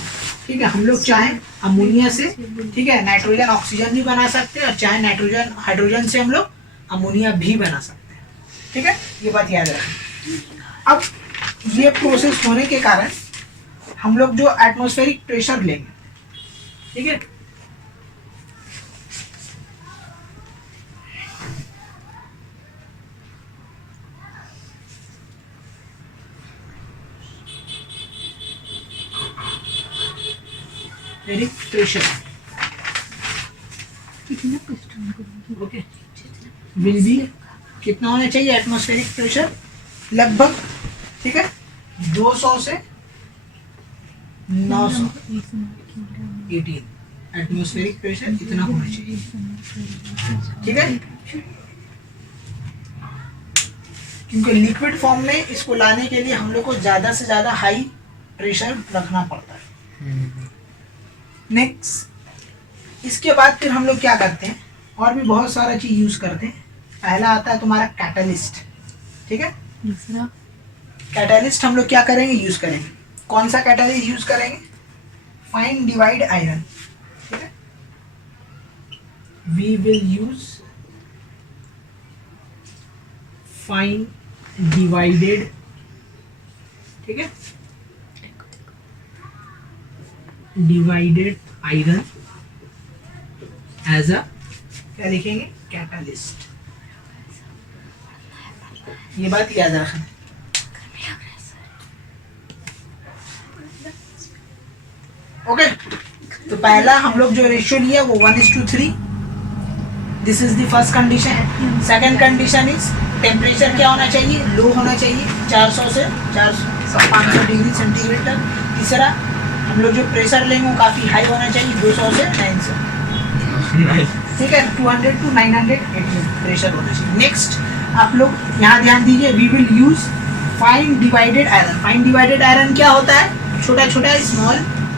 ठीक है, हम लोग चाहे अमोनिया से, ठीक है, नाइट्रोजन ऑक्सीजन भी बना सकते हैं और चाहे नाइट्रोजन हाइड्रोजन से हम लोग अमोनिया भी बना सकते हैं। ठीक है, ये बात याद रखें। अब ये प्रोसेस होने के कारण हम लोग जो एटमॉस्फेरिक प्रेशर लेंगे, ठीक है, प्रेशर ओके विल बी कितना होना चाहिए एटमॉस्फेरिक प्रेशर, लगभग, ठीक है, 200 से 900 18 एटमॉस्फेरिक प्रेशर इतना होना चाहिए। ठीक है, क्योंकि लिक्विड फॉर्म में इसको लाने के लिए हम लोग को ज्यादा से ज्यादा हाई प्रेशर रखना पड़ता है। नेक्स्ट, इसके बाद फिर हम लोग क्या करते हैं, और भी बहुत सारा चीज यूज करते हैं। पहला आता है तुम्हारा कैटलिस्ट। ठीक है, कैटलिस्ट हम लोग क्या करेंगे, यूज करेंगे। कौन सा कैटलिस्ट यूज करेंगे, फाइन डिवाइड आयरन। ठीक है, we will use fine divided, ठीक है, डिवाइडेड आयरन एज अ, क्या लिखेंगे, कैटलिस्ट। ये बात याद रखना। ओके, तो पहला हम लोग जो रेशियो लिया वो 1:3, this is the first condition. Second condition is temperature क्या होना चाहिए, लो होना चाहिए, 400 से 500 डिग्री सेंटीग्रेड तक। तीसरा, हम लोग जो प्रेशर लेंगे वो काफ़ी हाई होना चाहिए, 200 से 900, ठीक है, 200 to 900 प्रेशर होना चाहिए। नेक्स्ट, आप लोग यहाँ ध्यान दीजिए, we will use fine divided iron. Fine divided iron क्या होता है, छोटा छोटा स्मॉल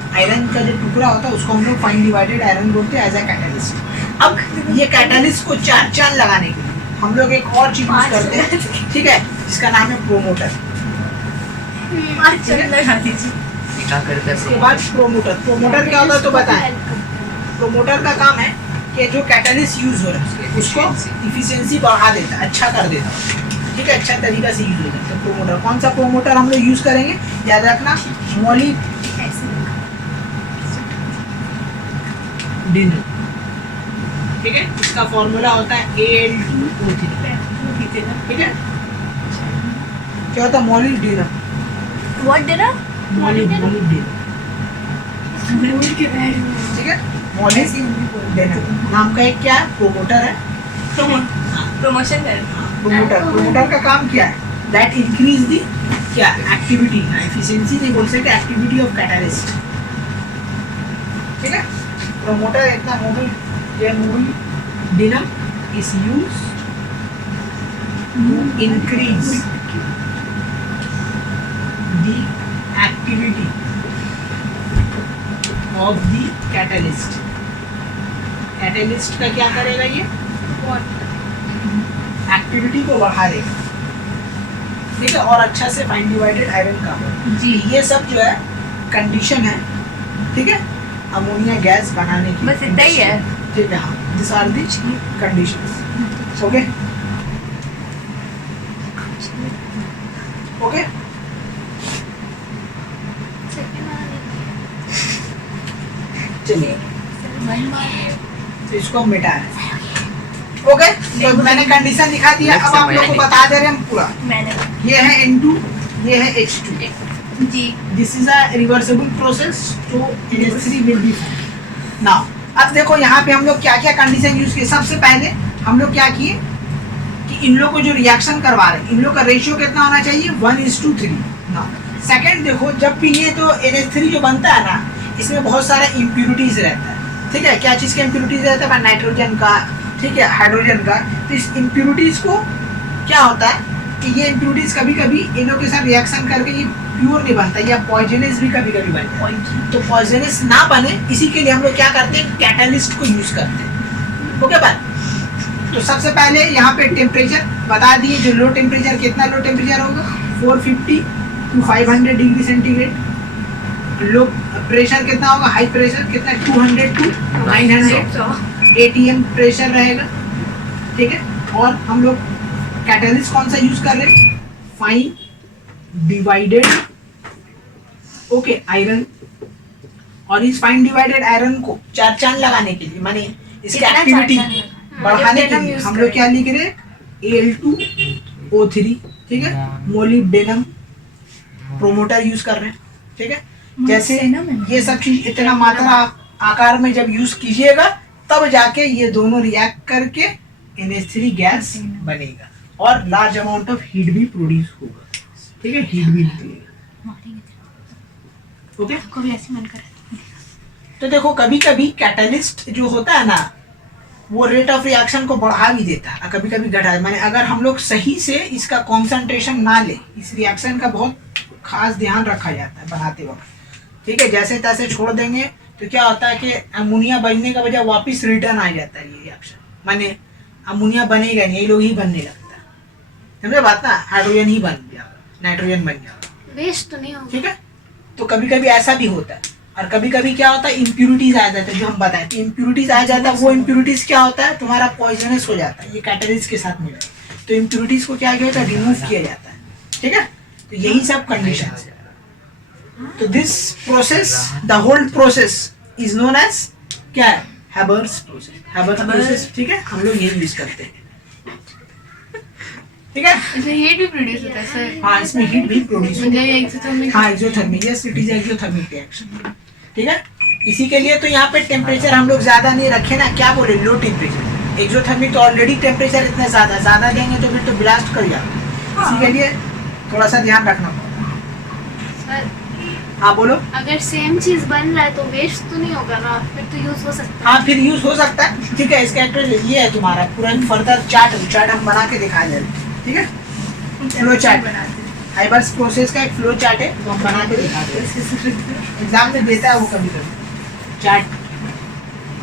आयरन का जो टुकड़ा होता है उसको हम लोग फाइन डिवाइडेड आयरन बोलते हैं एज ए कैटलिस्ट। अब ये कैटलिस्ट को चार चांद लगाने के लिए हम लोग एक और चीज यूज करते हैं, ठीक है, जिसका नाम है प्रोमोटर। क्या करते हैं इसके बाद प्रोमोटर। प्रोमोटर क्या होता है तो बताएं। प्रोमोटर का काम है कि जो कैटलिस्ट यूज हो रहा है उसको इफिशिएंसी बढ़ा देता है, अच्छा कर देता है, ठीक है, अच्छा तरीका से यूज होता है। तो प्रोमोटर, कौन सा प्रोमोटर हम लोग यूज करेंगे, याद रखना, मोलिब्डेनम, ठीक है, इसका फॉर्मूला होता है Al2O3, ठीक है, क्या होता है, मोलिब्डेनम, मोलिब्डेनम, ठीक है, मोलिब्डेनम नाम का एक क्या है, प्रोमोटर है। प्रमोशन कर प्रोमोटर का काम क्या है, दैट इंक्रीज दी क्या एक्टिविटी, एफिशिएंसी नहीं बोल सकते, एक्टिविटी ऑफ कैटलिस्ट। ठीक है, प्रोमोटर इतना molybdenum is used to increase the activity of the catalyst. Catalyst का क्या करेगा, ये एक्टिविटी को बढ़ा देगा, ठीक है, और अच्छा से फाइन डिवाइडेड आयरन का जी। ये सब जो है कंडीशन है, ठीक है, अमोनिया गैस बनाने की, बस इतना ही है, ठीक है, हाँ, this are the conditions. Okay okay, चलिए तो इसको मिटा है। ओके, तो मैंने कंडीशन दिखा दिया, अब आप लोग को बता दे रहे हैं हम पूरा। मैंने ये है N2, ये है H2 जी। This is a reversible process, तो NH3 will be form. Now अब देखो यहाँ पे हम लोग क्या क्या कंडीशन यूज किए। सबसे पहले हम लोग क्या किए कि इन लोग को जो रिएक्शन करवा रहे हैं इन लोग का रेशियो कितना होना चाहिए, 1:3। नाउ सेकंड देखो, जब भी ये तो NH3 जो बनता है ना, इसमें बहुत सारा इम्प्यूरिटीज रहता है, ठीक है, क्या चीज़ का इम्प्यूरिटीज रहता है, नाइट्रोजन का, ठीक है, हाइड्रोजन का। तो इस इम्प्यूरिटीज को क्या होता है कि ये इम्प्यूरिटीज कभी कभी इन लोग के साथ रिएक्शन करके ये प्योर नहीं बनता, या पॉइजनस भी कभी कभी बनता है। तो पॉइजनस ना बने इसी के लिए हम लोग क्या करते हैं, कैटलिस्ट को यूज करते हैं। ओके बात, तो सबसे पहले यहाँ पे टेम्परेचर बता दिए, जो लो टेम्परेचर, कितना लो टेम्परेचर होगा 450 to 500 degree centigrade. Low pressure कितना होगा, हाई प्रेशर कितना 200 to 900 ATM प्रेशर रहेगा, ठीक है। और हम लोग कैटलिस्ट कौन सा यूज कर रहे हैं, फाइन डिवाइडेड ओके आयरन। और इस फाइन डिवाइडेड आयरन को चार चांद लगाने के लिए, माने इसकी कितना एक्टिविटी चार चांद? बढ़ाने के molybdenum लिए use हम लोग क्या लिख रहे हैं, Al2O3, ठीक है। मोलिब्डेनम प्रोमोटर यूज कर रहे हैं, ठीक है। जैसे ये सब चीज इतना मात्रा आकार में जब यूज कीजिएगा तब जाके ये दोनों रिएक्ट करके NH3 गैस बनेगा और लार्ज अमाउंट ऑफ हीट भी प्रोड्यूस होगा, ठीक है, हीट भी निकलेगा, ओके। को भी ऐसे मन कर तो देखो कभी कभी कैटलिस्ट जो होता है ना, वो रेट ऑफ रिएक्शन को बढ़ा भी देता है, कभी कभी घटा, माने अगर हम लोग सही से इसका कॉन्सेंट्रेशन ना ले, इस रिएक्शन का बहुत खास ध्यान रखा जाता है बनाते वक्त, ठीक है। जैसे तैसे छोड़ देंगे तो क्या होता है कि अमोनिया बनने का वजह वापस रिटर्न आ जाता है ये रिएक्शन, माने अमोनिया बनेगा नहीं, ये लोग ही बनने लगता है, समझे बात ना, हाइड्रोजन ही बन गया, नाइट्रोजन बन गया, वेस्ट तो नहीं होगा। ठीक है। तो कभी कभी ऐसा भी होता है, और कभी कभी क्या होता है इम्प्यूरिटीज आ जाता है, जो हम बताएं तो इम्प्यूरिटीज आ जाता है, वो इम्प्यूरिटीज क्या होता है, तुम्हारा पॉइजनस हो जाता है, ये कैटलिस्ट के साथ मिला, तो इम्प्यूरिटीज को क्या किया जाता है, रिमूव किया जाता है, ठीक है। तो यही सब कंडीशन है। तो this process, the whole process is known as क्या है, हैबर्स प्रोसेस, हैबर्स प्रोसेस, ठीक है, हम लोग यही यूज करते हैं, ठीक है। इसमें हीट भी प्रोड्यूस होता है सर, हाँ, इसमें हीट भी प्रोड्यूस मतलब ये एक्सोथर्मिक। हाँ, exothermic, yes it is exothermic reaction, ठीक है। इसी के लिए तो यहाँ पे टेम्परेचर हम लोग ज्यादा नहीं रखे ना, क्या बोले, लो टेम्परेचर। एक्सोथर्मिक तो ऑलरेडी टेम्परेचर इतना ज्यादा देंगे तो फिर तो ब्लास्ट कर जाएगा, इसी के लिए थोड़ा सा ध्यान रखना पड़ता है। सर हाँ बोलो। अगर सेम चीज बन रहा है तो वेस्ट तो नहीं होगा ना, फिर तो यूज हो सकता है। हाँ, फिर यूज हो सकता है, ठीक है। इसका एक्चुअली ये है तुम्हारा पूरा फर्दर चार्ट हम बना के दिखा दे, ठीक है। फ्लो चार्ट हाइबर्स प्रोसेस का एक फ्लो चार्ट है, वो हम बना के दिखा दे, एग्जाम में देता है वो कभी कभी चार्ट,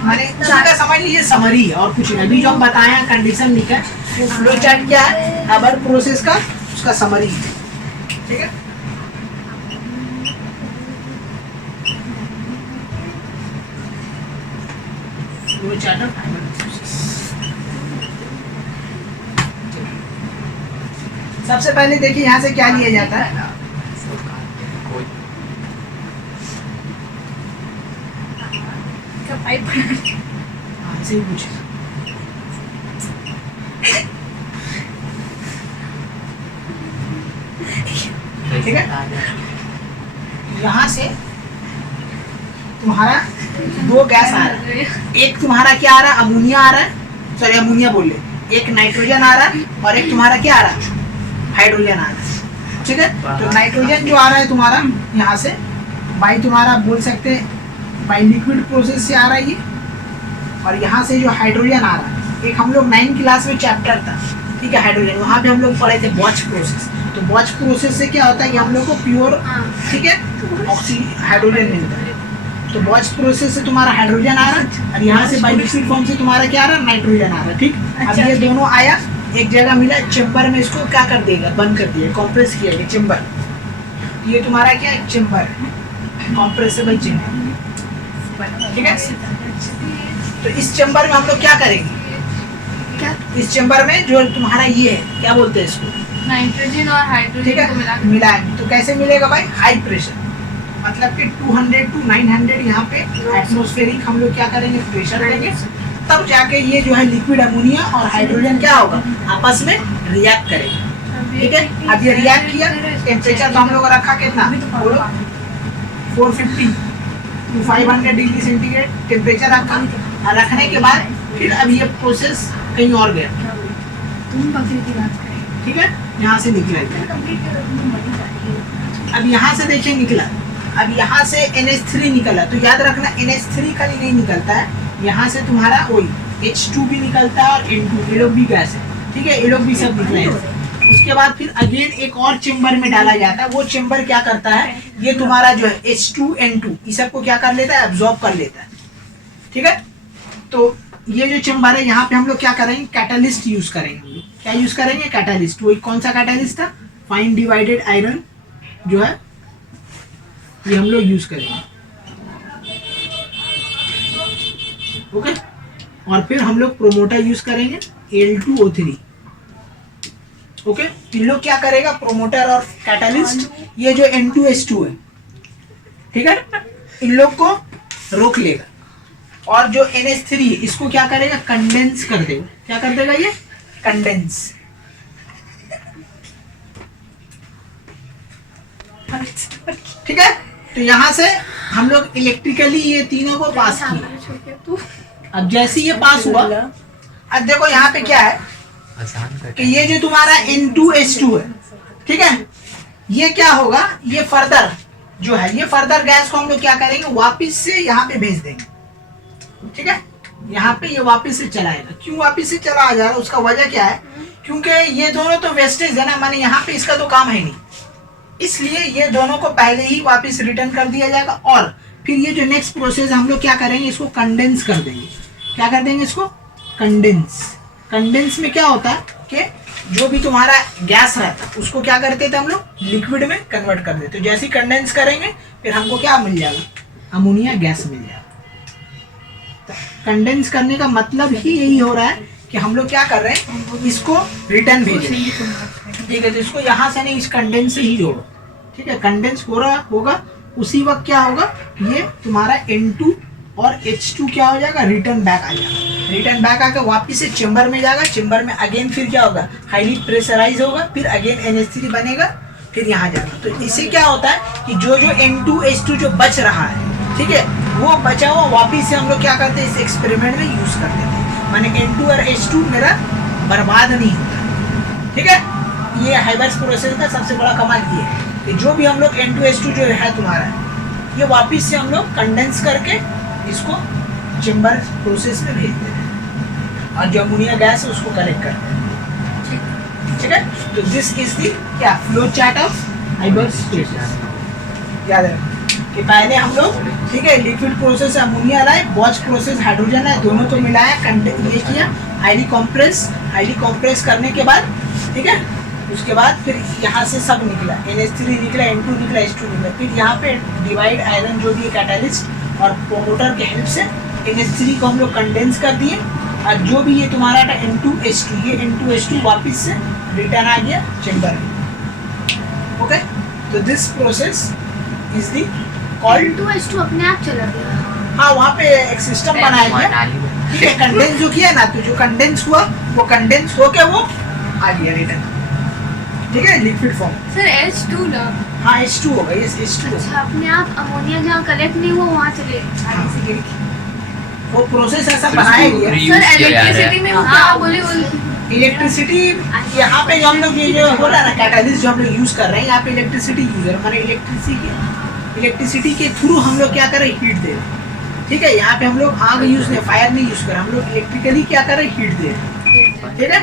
माने उसका समझ लीजिए समरी है और कुछ नहीं। अभी जो हम बताए कंडीशन लिखा है वो फ्लो चार्ट क्या है, हाइबर प्रोसेस का उसका समरी है, ठीक है। Flow chart of Haber process. सबसे पहले देखिए यहाँ से क्या लिया जाता है, का पाइप हाँ, ऐसे ही पूछे, ठीक है। यहाँ से तुम्हारा दो गैस आ रहा है, एक तुम्हारा क्या आ रहा है, अमोनिया आ रहा है, सॉरी अमोनिया बोल रहे, एक नाइट्रोजन आ रहा है और एक तुम्हारा क्या आ रहा है, हाइड्रोजन आ रहा है, ठीक है। तो नाइट्रोजन जो आ रहा है तुम्हारा यहाँ से बाई तुम्हारा बोल सकते हैं बाई लिक्विड प्रोसेस से आ रहा है ये, और यहाँ से जो हाइड्रोजन आ रहा है, एक हम लोग 9th क्लास में चैप्टर था, ठीक है, हाइड्रोजन, वहाँ पे हम लोग पढ़े थे बॉच प्रोसेस। तो बॉच प्रोसेस से क्या होता है कि हम लोग को प्योर, ठीक है, हाइड्रोजन मिलता है। तो बॉच प्रोसेस से तुम्हारा हाइड्रोजन आ रहा है और यहाँ से बाई लिक्विड फॉर्म से तुम्हारा क्या आ रहा है, नाइट्रोजन आ रहा है, ठीक। अब ये दोनों आया एक जगह मिला, चेम्बर में इसको क्या कर देगा, बंद कर दिया, कॉम्प्रेस किया गया चेम्बर। ये तुम्हारा क्या है, चेम्बर है, कॉम्प्रेसेबल चेम्बर, ठीक है। तो इस चेम्बर में हम लोग क्या करेंगे, क्या? इस चेम्बर में जो तुम्हारा ये है क्या बोलते हैं इसको, नाइट्रोजन और ठीक हाइड्रोजन को है, मिलाएंगे। तो कैसे मिलेगा भाई, हाई प्रेशर, मतलब कि 200 to 900 यहाँ पे एटमॉस्फेरिक हम लोग क्या करेंगे, प्रेशर देंगे, तब जाके ये जो है लिक्विड अमोनिया और हाइड्रोजन क्या होगा, आपस में रिएक्ट करेगा, ठीक है। अब ये रिएक्ट किया, टेम्परेचर तो हम लोग रखा कितना, बोलो 450 to 500 डिग्री सेंटीग्रेड टेम्परेचर रखा, और रखने के बाद फिर अब ये प्रोसेस कहीं और गया, तुम बकरी की बात करें, ठीक है, यहाँ से निकला। अब यहाँ से देखिए निकला, अब यहाँ से NH3 निकला, तो याद रखना NH3 खाली नहीं निकलता है, यहाँ से तुम्हारा वही H2 भी निकलता है और N2, ये लोग भी गैस है, ठीक है, ये लोग भी सब निकले हैं। उसके बाद फिर अगेन एक और चेम्बर में डाला जाता है, वो चेम्बर क्या करता है, ये तुम्हारा जो है H2N2 इस सब को क्या कर लेता है, एब्जॉर्ब कर लेता है, ठीक है। तो ये जो चेम्बर है यहाँ पे हम लोग क्या करेंगे, कैटालिस्ट यूज करेंगे। हम लोग क्या यूज करेंगे, कैटालिस्ट। वही कौन सा कैटालिस्ट था, फाइन डिवाइडेड आयरन जो है ये हम लोग यूज करेंगे। ओके, और फिर हम लोग प्रोमोटर यूज करेंगे Al2O3। ओके, इन लोग क्या करेगा, प्रोमोटर और कैटालिस्ट, ये जो N2H2 है, ठीक है, इन लोग को रोक लेगा। और जो NH3 इसको क्या करेगा, कंडेंस कर देगा। क्या कर देगा, ये कंडेंस। ठीक है, तो यहां से हम लोग इलेक्ट्रिकली ये तीनों को पास किया। अब जैसे ये पास हुआ, अब देखो यहाँ पे क्या है कि ये जो तुम्हारा N2H2 है, ठीक है, ये क्या होगा, ये फर्दर जो है, ये फर्दर गैस को हम लोग क्या करेंगे, वापिस से यहाँ पे भेज देंगे। ठीक है, यहाँ पे ये वापिस से चलाएगा। क्यों वापिस से चला आ जा रहा है, उसका वजह क्या है, क्योंकि ये दोनों तो वेस्टेज है ना, माने यहाँ पे इसका तो काम है नहीं, इसलिए ये दोनों को पहले ही वापस रिटर्न कर दिया जाएगा। और फिर ये जो नेक्स्ट प्रोसेस हम लोग क्या करेंगे, इसको कंडेंस कर देंगे। क्या कर देंगे, इसको कंडेंस। कंडेंस में क्या होता है कि जो भी तुम्हारा गैस रहता है उसको क्या करते थे हम लोग, लिक्विड में कन्वर्ट कर देते। तो जैसे ही कंडेंस करेंगे फिर हमको क्या मिल जाएगा, अमोनिया गैस मिल जाएगा। तो कंडेंस करने का मतलब ही यही हो रहा है कि हम लोग क्या कर रहे हैं, इसको रिटर्न भेजेंगे। ठीक है, तो इसको यहाँ से नहीं, इस कंडेंस से ही जोड़ो। ठीक है, कंडेंस हो रहा होगा, उसी वक्त क्या होगा, ये तुम्हारा N2 और H2 क्या हो जाएगा, रिटर्न बैक आ जाएगा। रिटर्न बैक आकर वापिस से चेम्बर में जाएगा। चेम्बर में अगेन फिर क्या होगा, हाईली प्रेशराइज होगा, फिर अगेन NH3 बनेगा, फिर यहाँ जाएगा। तो इससे क्या होता है कि जो N2H2 जो बच रहा है, ठीक है, वो बचा हुआ वापिस से हम लोग क्या करते हैं, इस एक्सपेरिमेंट में यूज करते हैं। माने N2 और H2 मेरा बर्बाद नहीं होता। ठीक है, ये हाइबर्स प्रोसेस का सबसे बड़ा कमाल ये है कि जो भी हम लोग N2H2 जो है तुम्हारा, ये वापिस से हम लोग कंडेंस करके इसको चेम्बर प्रोसेस में भेज देते हैं और जो अमोनिया गैस है उसको कलेक्ट करते हैं। ठीक है, तो दिस इज दी क्या, फ्लो चार्ट ऑफ हाइबर्स प्रोसेस। याद रखना कि पहले हम लोग, ठीक है, लिक्विड प्रोसेस अमोनिया लाए, बॉच प्रोसेस हाइड्रोजन है, दोनों को मिलाया, ये किया, हाईली कॉम्प्रेस करने के बाद, ठीक है, उसके बाद फिर यहाँ से सब निकला, NH3 निकला, N2 निकला, H2 निकला। फिर यहाँ पे डिवाइड आयरन जो भी कैटालिस्ट और प्रोमोटर के हेल्प से NH3 को हम लोग कंडेंस कर दिए, और जो भी ये तुम्हारा था N2H2, ये N2H2 वापिस से रिटर्न आ गया चेम्बर में। ओके, तो this process is the called N2H2 अपने आप चला गया। हाँ, वहाँ पे एक सिस्टम बनाया गया। ठीक है, कंडेंस जो किया ना, तो जो कंडेंस हुआ वो कंडेंस होके वो आ गया रिटर्न। ठीक है, लिक्विड फॉर्म। सर H2 ना, हाँ, H2 होगा, ये H2 होगा। अच्छा, अपने आप अमोनिया जहाँ कलेक्ट नहीं हुआ वहाँ चले हाँ, वो प्रोसेस ऐसा बनाया गया। सर इलेक्ट्रिसिटी में हाँ बोले इलेक्ट्रिसिटी यहाँ पे जो हम लोग ये जो हो रहा है ना, कैटालिस्ट जो हम लोग यूज कर रहे हैं, यहाँ पे इलेक्ट्रिसिटी यूजर हमारे इलेक्ट्रिसिटी के थ्रू हम लोग क्या कर रहे हैं, हीट दे रहे हैं। ठीक है, यहाँ पे हम लोग आग यूज नहीं, फायर नहीं यूज कर रहे, हम लोग इलेक्ट्रिकली क्या कर रहे हैं, हीट दे रहे हैं। ठीक है,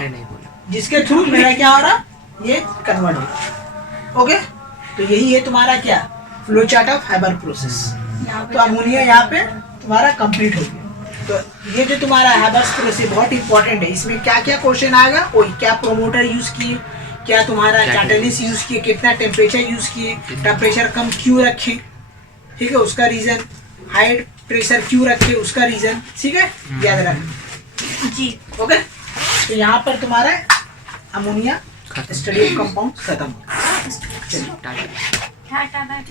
जिसके थ्रू मेरा क्या हो रहा, ये कन्वर्ट हो रहा। ओके, तो यही है तुम्हारा क्या, flow chart of Haber process. तो अमोनिया यहाँ पे तुम्हारा कंप्लीट हो गया। तो ये जो तुम्हारा हाइबर प्रोसेस बहुत इंपॉर्टेंट है। इसमें क्या क्या क्वेश्चन आएगा, वो क्या प्रोमोटर यूज किए, क्या तुम्हारा कैटालिस्ट यूज किए, कितना टेम्परेचर यूज किए, टेम्परेचर कम क्यों रखे, ठीक है, उसका रीजन, हाई प्रेशर क्यों रखे, उसका रीजन। ठीक है, याद रखना जी। ओके, तो यहाँ पर तुम्हारा अमोनिया स्टडी ऑफ कंपाउंड खत्म। चलिए, टाटा बाय।